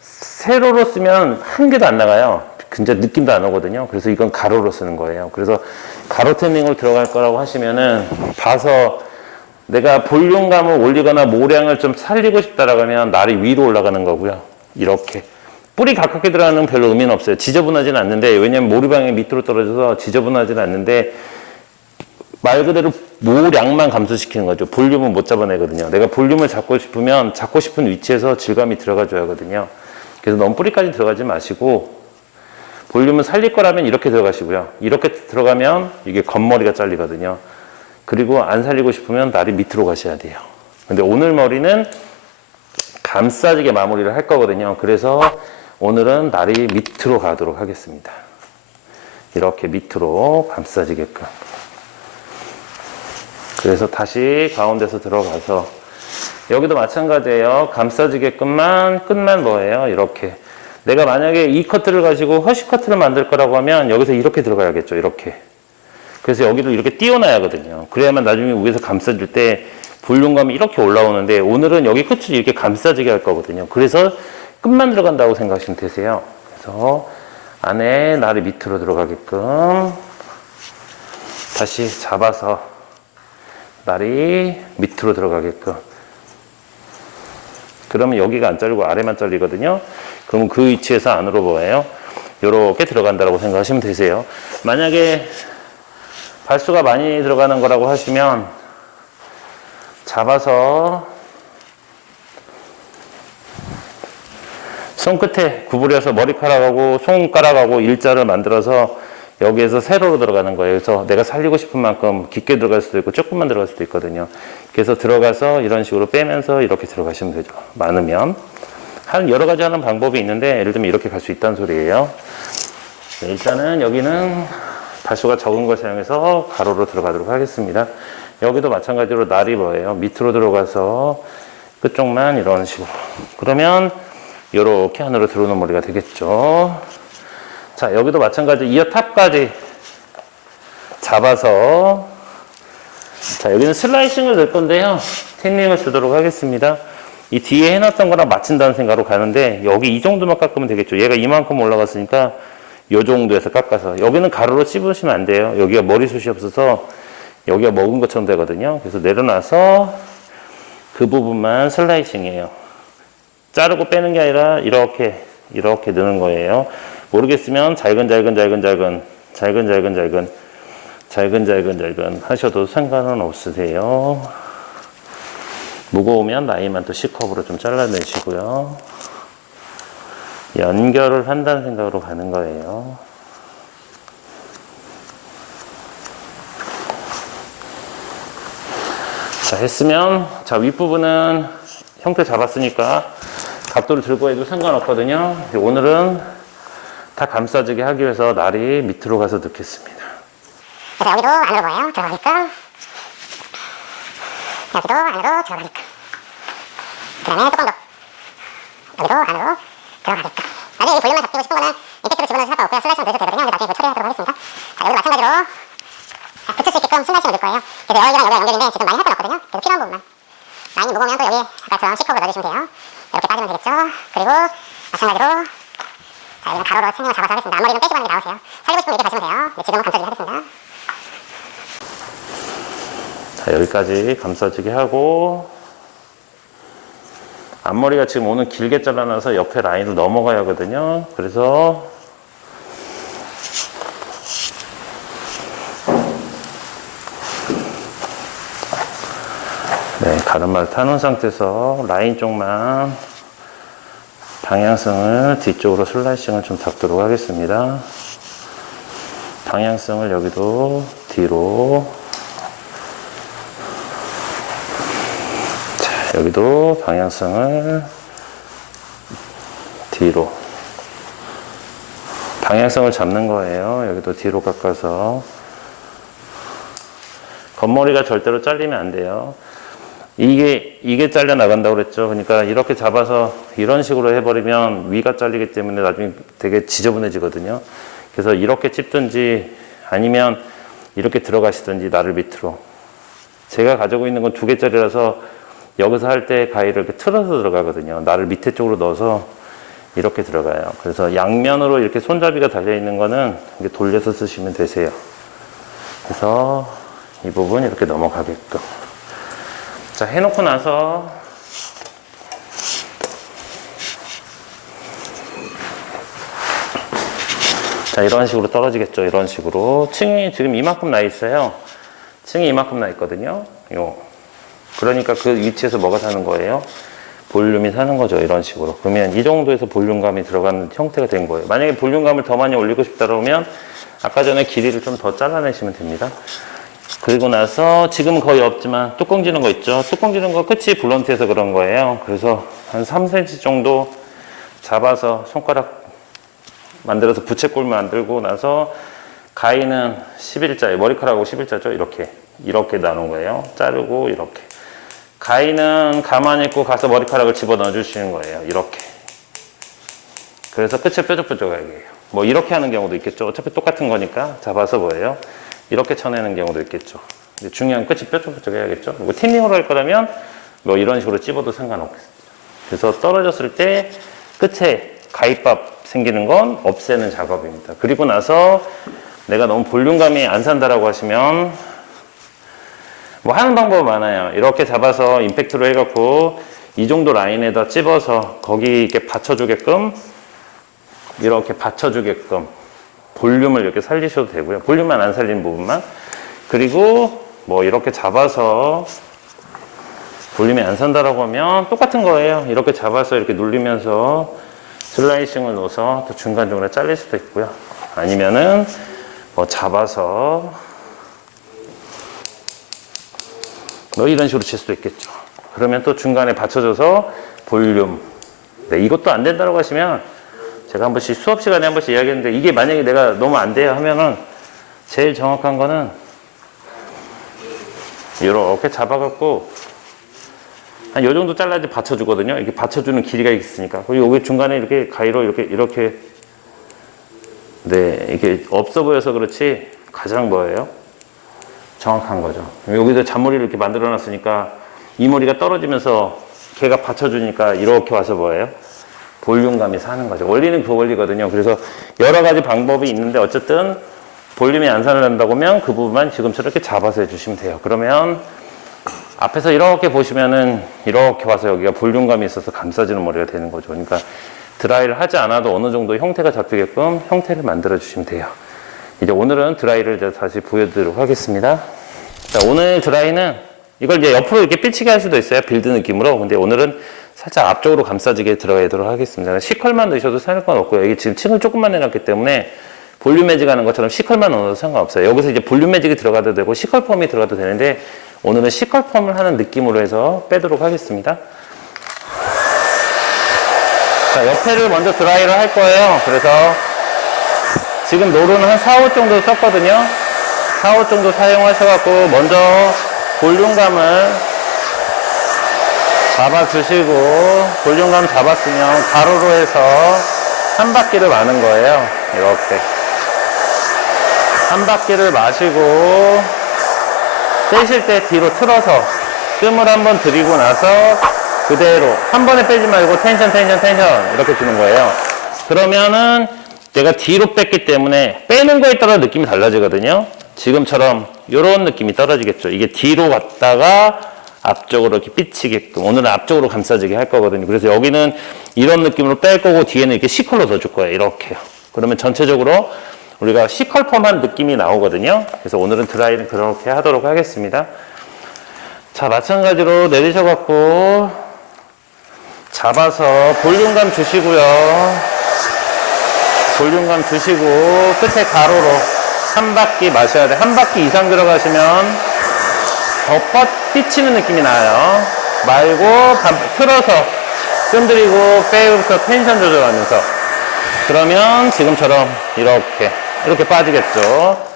세로로 쓰면 한 개도 안 나가요. 진짜 느낌도 안 오거든요. 그래서 이건 가로로 쓰는 거예요. 그래서 가로 틴닝으로 들어갈 거라고 하시면은, 봐서 내가 볼륨감을 올리거나 모량을 좀 살리고 싶다라고 하면 날이 위로 올라가는 거고요. 이렇게. 뿌리 가깝게 들어가는 건 별로 의미는 없어요. 지저분하지는 않는데, 왜냐면 모리방향이 밑으로 떨어져서 지저분하지는 않는데, 말 그대로 모량만 감소시키는 거죠. 볼륨은 못 잡아내거든요. 내가 볼륨을 잡고 싶으면 잡고 싶은 위치에서 질감이 들어가줘야 하거든요. 그래서 너무 뿌리까지 들어가지 마시고, 볼륨을 살릴 거라면 이렇게 들어가시고요. 이렇게 들어가면 이게 겉머리가 잘리거든요. 그리고 안 살리고 싶으면 날이 밑으로 가셔야 돼요. 근데 오늘 머리는 감싸지게 마무리를 할 거거든요. 그래서 오늘은 날이 밑으로 가도록 하겠습니다. 이렇게 밑으로 감싸지게끔. 그래서 다시 가운데서 들어가서, 여기도 마찬가지예요. 감싸지게끔만, 끝만 뭐예요? 이렇게. 내가 만약에 이 커트를 가지고 허쉬 커트를 만들 거라고 하면 여기서 이렇게 들어가야겠죠. 이렇게. 그래서 여기를 이렇게 띄워놔야 하거든요. 그래야만 나중에 위에서 감싸줄 때 볼륨감이 이렇게 올라오는데, 오늘은 여기 끝을 이렇게 감싸지게 할 거거든요. 그래서 끝만 들어간다고 생각하시면 되세요. 그래서 안에 날이 밑으로 들어가게끔 다시 잡아서 날이 밑으로 들어가게끔 그러면 여기가 안 잘리고 아래만 잘리거든요. 그럼 그 위치에서 안으로 뭐예요? 요렇게 들어간다고 생각하시면 되세요. 만약에 발수가 많이 들어가는 거라고 하시면 잡아서 손끝에 구부려서 머리카락하고 손가락하고 일자를 만들어서 여기에서 세로로 들어가는 거예요. 그래서 내가 살리고 싶은 만큼 깊게 들어갈 수도 있고 조금만 들어갈 수도 있거든요. 그래서 들어가서 이런 식으로 빼면서 이렇게 들어가시면 되죠. 많으면. 한 여러 가지 하는 방법이 있는데 예를 들면 이렇게 갈 수 있다는 소리예요. 네, 일단은 여기는 발수가 적은 걸 사용해서 가로로 들어가도록 하겠습니다. 여기도 마찬가지로 날이 뭐예요? 밑으로 들어가서 끝쪽만 이런 식으로. 그러면 이렇게 안으로 들어오는 머리가 되겠죠. 자, 여기도 마찬가지 이어 탑까지 잡아서, 자, 여기는 슬라이싱을 넣을 건데요. 틴닝을 주도록 하겠습니다. 이 뒤에 해놨던 거랑 맞춘다는 생각으로 가는데 여기 이 정도만 깎으면 되겠죠. 얘가 이만큼 올라갔으니까 이 정도에서 깎아서, 여기는 가로로 찝으시면 안 돼요. 여기가 머리숱이 없어서 여기가 먹은 것처럼 되거든요. 그래서 내려놔서 그 부분만 슬라이싱이에요. 자르고 빼는 게 아니라 이렇게 넣는 거예요. 모르겠으면 잘근 하셔도 상관은 없으세요. 무거우면 라인만 또 C컵으로 좀 잘라내시고요. 연결을 한다는 생각으로 가는 거예요. 자, 했으면, 자, 윗부분은 형태 잡았으니까 각도를 들고 해도 상관없거든요. 오늘은 다 감싸지게 하기 위해서 날이 밑으로 가서 넣겠습니다. 그래서 여기도 안으로 뭐예요? 들어가니까 여기도 안으로 들어가니까 그 다음에 조금 더 여기도 안으로 들어가니까 나중에 이 볼륨만 잡히고 싶은 거는 임팩트로 집어넣어서 상관없고요. 슬라이싱 넣어도 되거든요. 근데 나중에 그거 처리하도록 하겠습니다. 자, 여기도 마찬가지로 붙을 수 있게끔 슬라이싱을 넣을 거예요. 그래서 여기랑 여기가 연결인데 지금 많이 할 건 없거든요. 그래서 필요한 부분만 라인이 무거우면 또 여기 아까처럼 C컵으로 넣어주시면 돼요. 이렇게 빠지면 되겠죠. 그리고 마찬가지로 자, 여기는 가로로 튜닝을 잡아서 하겠습니다. 앞머리는 빼시고 하는 게 나오세요. 살리고 싶으면 이렇게 가시면 돼요. 근데 지금은 감싸주기 하겠습니다. 자, 여기까지 감싸지게 하고, 앞머리가 지금 오늘 길게 잘라놔서 옆에 라인을 넘어가야 하거든요. 그래서 네, 가르마를 타는 상태에서 라인 쪽만 방향성을 뒤쪽으로 슬라이싱을 좀 잡도록 하겠습니다. 방향성을 여기도 뒤로, 자, 여기도 방향성을 뒤로, 방향성을 잡는 거예요. 여기도 뒤로 깎아서. 겉머리가 절대로 잘리면 안 돼요. 이게 잘려 나간다고 그랬죠. 그러니까 이렇게 잡아서 이런 식으로 해버리면 위가 잘리기 때문에 나중에 되게 지저분해지거든요. 그래서 이렇게 찝든지 아니면 이렇게 들어가시든지 나를 밑으로. 제가 가지고 있는 건 2개짜리라서 여기서 할 때 가위를 이렇게 틀어서 들어가거든요. 나를 밑에 쪽으로 넣어서 이렇게 들어가요. 그래서 양면으로 이렇게 손잡이가 달려있는 거는 이렇게 돌려서 쓰시면 되세요. 그래서 이 부분 이렇게 넘어가게끔. 자, 해놓고 나서 자, 이런 식으로 떨어지겠죠. 이런 식으로. 층이 지금 이만큼 나 있어요. 층이 이만큼 나 있거든요. 그러니까 그 위치에서 뭐가 사는 거예요? 볼륨이 사는 거죠. 이런 식으로. 그러면 이 정도에서 볼륨감이 들어가는 형태가 된 거예요. 만약에 볼륨감을 더 많이 올리고 싶다 그러면 아까 전에 길이를 좀 더 잘라내시면 됩니다. 그리고 나서 지금은 거의 없지만 뚜껑 지는 거 있죠. 뚜껑 지는 거 끝이 블런트해서 그런 거예요. 그래서 한 3cm 정도 잡아서 손가락 만들어서 부채꼴 만들고 나서 가위는 11자에 머리카락하고 11자죠. 이렇게 나눈 거예요. 자르고 이렇게. 가위는 가만히 있고 가서 머리카락을 집어넣어 주시는 거예요. 이렇게. 그래서 끝을 뾰족뾰족하게 해요. 뭐 이렇게 하는 경우도 있겠죠. 어차피 똑같은 거니까 잡아서 뭐예요? 이렇게 쳐내는 경우도 있겠죠. 근데 중요한 끝이 뾰족뾰족 해야겠죠. 뭐 틴닝으로 할 거라면 뭐 이런 식으로 찝어도 상관없겠습니다. 그래서 떨어졌을 때 끝에 가위밥 생기는 건 없애는 작업입니다. 그리고 나서 내가 너무 볼륨감이 안 산다라고 하시면 뭐 하는 방법은 많아요. 이렇게 잡아서 임팩트로 해갖고 이 정도 라인에다 찝어서 거기 이렇게 받쳐주게끔 이렇게 받쳐주게끔 볼륨을 이렇게 살리셔도 되고요. 볼륨만 안 살린 부분만. 그리고 뭐 이렇게 잡아서 볼륨이 안 산다라고 하면 똑같은 거예요. 이렇게 잡아서 이렇게 눌리면서 슬라이싱을 넣어서 또 중간중간에 잘릴 수도 있고요. 아니면은 뭐 잡아서 뭐 이런 식으로 칠 수도 있겠죠. 그러면 또 중간에 받쳐줘서 볼륨. 네, 이것도 안 된다고 하시면 제가 한 번씩 수업 시간에 한 번씩 이야기했는데 이게 만약에 내가 너무 안 돼요 하면은 제일 정확한 거는 이렇게 잡아갖고 한 요 정도 잘라야지 받쳐주거든요. 이렇게 받쳐주는 길이가 있으니까. 그리고 여기 중간에 이렇게 가위로 이렇게 네, 이게 없어 보여서 그렇지 가장 뭐예요? 정확한 거죠. 여기도 잔머리를 이렇게 만들어 놨으니까 이 머리가 떨어지면서 걔가 받쳐주니까 이렇게 와서 뭐예요? 볼륨감이 사는 거죠. 원리는 그 원리거든요. 그래서 여러 가지 방법이 있는데 어쨌든 볼륨이 안 살아난다고 하면 그 부분만 지금처럼 이렇게 잡아서 해주시면 돼요. 그러면 앞에서 이렇게 보시면은 이렇게 와서 여기가 볼륨감이 있어서 감싸지는 머리가 되는 거죠. 그러니까 드라이를 하지 않아도 어느 정도 형태가 잡히게끔 형태를 만들어 주시면 돼요. 이제 오늘은 드라이를 이제 다시 보여드리도록 하겠습니다. 자, 오늘 드라이는 이걸 이제 옆으로 이렇게 삐치게 할 수도 있어요. 빌드 느낌으로. 근데 오늘은 살짝 앞쪽으로 감싸지게 들어가도록 하겠습니다. 시컬만 넣으셔도 상관없고요. 이게 지금 층을 조금만 해놨기 때문에 볼륨 매직 하는 것처럼 시컬만 넣어도 상관없어요. 여기서 이제 볼륨 매직이 들어가도 되고 시컬 펌이 들어가도 되는데 오늘은 시컬 펌을 하는 느낌으로 해서 빼도록 하겠습니다. 자, 옆에를 먼저 드라이를 할 거예요. 그래서 지금 노루는 한 4, 5 정도 썼거든요. 4, 5 정도 사용하셔갖고 먼저 볼륨감을 잡아주시고 볼륨감 잡았으면 가로로 해서 한 바퀴를 마는 거예요. 이렇게 한 바퀴를 마시고 빼실 때 뒤로 틀어서 뜸을 한번 들이고 나서 그대로 한 번에 빼지 말고 텐션 이렇게 주는 거예요. 그러면은 내가 뒤로 뺐기 때문에 빼는 거에 따라 느낌이 달라지거든요. 지금처럼 이런 느낌이 떨어지겠죠. 이게 뒤로 갔다가 앞쪽으로 이렇게 삐치게끔 오늘은 앞쪽으로 감싸지게 할 거거든요. 그래서 여기는 이런 느낌으로 뺄 거고 뒤에는 이렇게 C컬로 더 줄 거예요. 이렇게요. 그러면 전체적으로 우리가 C컬 펌한 느낌이 나오거든요. 그래서 오늘은 드라이는 그렇게 하도록 하겠습니다. 자, 마찬가지로 내리셔갖고 잡아서 볼륨감 주시고요. 볼륨감 주시고 끝에 가로로 한 바퀴 마셔야 돼. 한 바퀴 이상 들어가시면 더 삐치는 느낌이 나요. 말고 틀어서 끈들이고 빼면서 텐션 조절하면서 그러면 지금처럼 이렇게 빠지겠죠.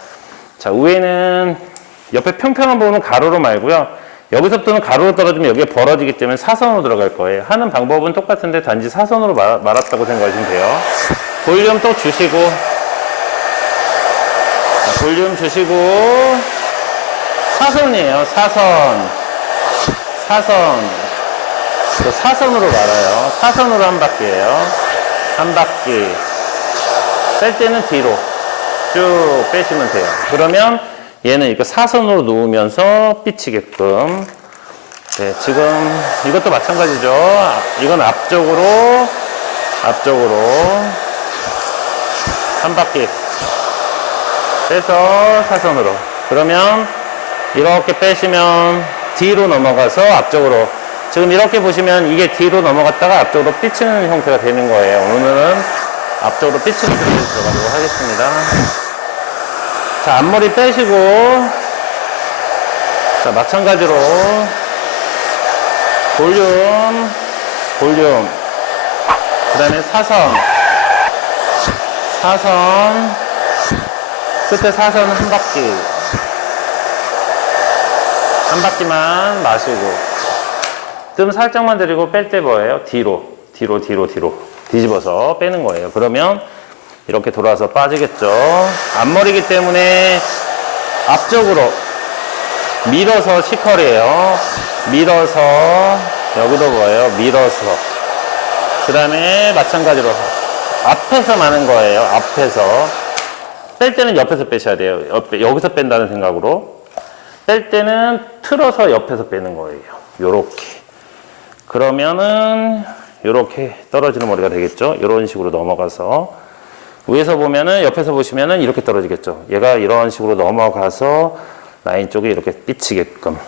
자, 위에는 옆에 평평한 부분은 가로로 말고요. 여기서부터는 가로로 떨어지면 여기에 벌어지기 때문에 사선으로 들어갈 거예요. 하는 방법은 똑같은데 단지 사선으로 말았다고 생각하시면 돼요. 볼륨 또 주시고 자, 볼륨 주시고 사선이에요. 사선으로 말아요. 사선으로 한 바퀴예요. 한 바퀴 뺄 때는 뒤로 쭉 빼시면 돼요. 그러면 얘는 이렇게 사선으로 놓으면서 삐치게끔. 네, 지금 이것도 마찬가지죠. 이건 앞쪽으로 한 바퀴 빼서 사선으로. 그러면 이렇게 빼시면 뒤로 넘어가서 앞쪽으로. 지금 이렇게 보시면 이게 뒤로 넘어갔다가 앞쪽으로 삐치는 형태가 되는 거예요. 오늘은 앞쪽으로 삐치는 형태로 들어가도록 하겠습니다. 자, 앞머리 빼시고 자, 마찬가지로 볼륨 그 다음에 사선 끝에 사선 한 바퀴만 마시고 뜸 살짝만 들이고 뺄 때 뭐예요? 뒤로 뒤집어서 빼는 거예요. 그러면 이렇게 돌아서 빠지겠죠. 앞머리이기 때문에 앞쪽으로 밀어서 C컬이에요. 밀어서 여기도 뭐예요? 밀어서 그 다음에 마찬가지로 앞에서 마는 거예요. 앞에서 뺄 때는 옆에서 빼셔야 돼요. 여기서 뺀다는 생각으로 뺄 때는 틀어서 옆에서 빼는 거예요. 요렇게. 그러면은 이렇게 떨어지는 머리가 되겠죠. 이런 식으로 넘어가서 위에서 보면은, 옆에서 보시면은 이렇게 떨어지겠죠. 얘가 이런 식으로 넘어가서 라인 쪽에 이렇게 삐치게끔.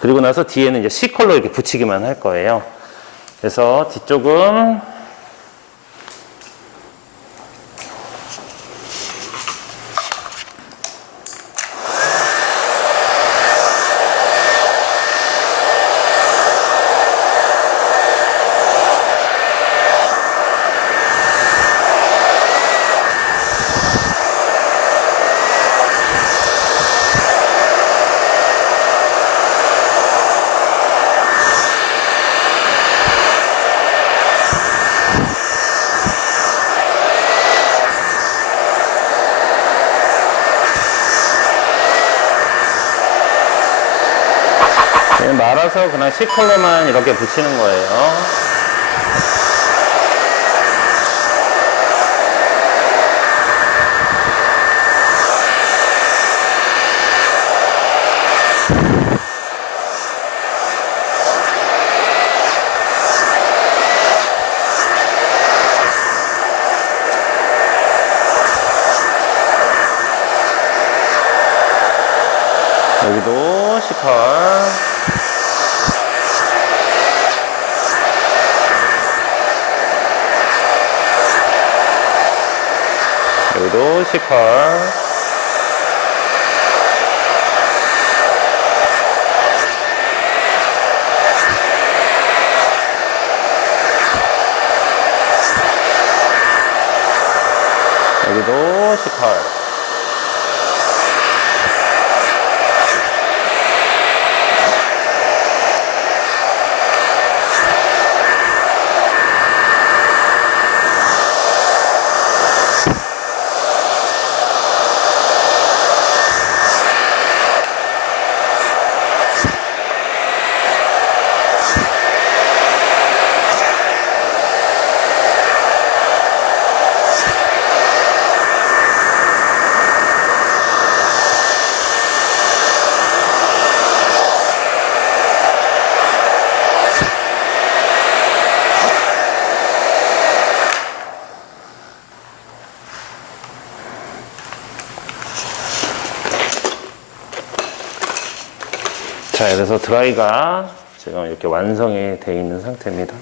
그리고 나서 뒤에는 이제 C컬로 이렇게 붙이기만 할 거예요. 그래서 뒤쪽은 말아서 그냥 C컬러만 이렇게 붙이는 거예요. 여기도 C컬. 여기도 C컬. 여기도 C컬. 자, 그래서 드라이가 지금 이렇게 완성이 되어 있는 상태입니다.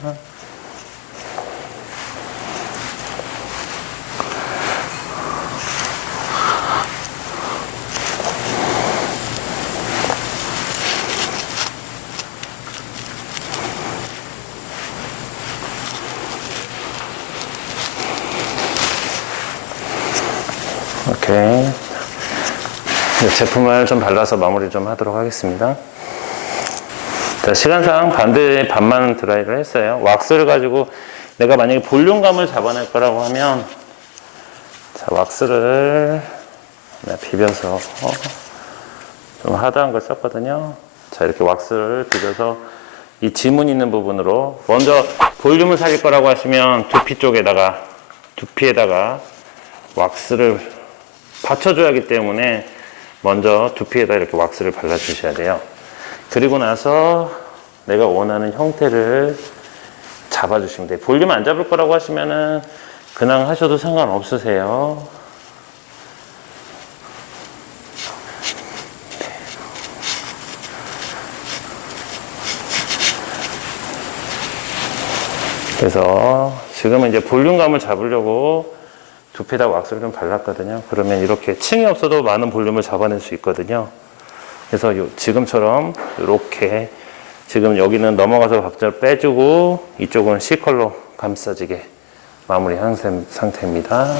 오케이. 제품을 좀 발라서 마무리 좀 하도록 하겠습니다. 자, 시간상 반만 드라이를 했어요. 왁스를 가지고 내가 만약에 볼륨감을 잡아낼 거라고 하면, 자, 왁스를 비벼서 좀 하드한 걸 썼거든요. 자, 이렇게 왁스를 비벼서 이 지문 있는 부분으로, 먼저 볼륨을 살릴 거라고 하시면 두피에다가 왁스를 받쳐줘야 하기 때문에 먼저 두피에다 이렇게 왁스를 발라주셔야 돼요. 그리고 나서 내가 원하는 형태를 잡아주시면 돼요. 볼륨 안 잡을 거라고 하시면은 그냥 하셔도 상관없으세요. 그래서 지금은 이제 볼륨감을 잡으려고 두피에다 왁스를 좀 발랐거든요. 그러면 이렇게 층이 없어도 많은 볼륨을 잡아낼 수 있거든요. 그래서 지금처럼 이렇게 지금 여기는 넘어가서 박자를 빼주고 이쪽은 C컬러 감싸지게 마무리한 상태입니다.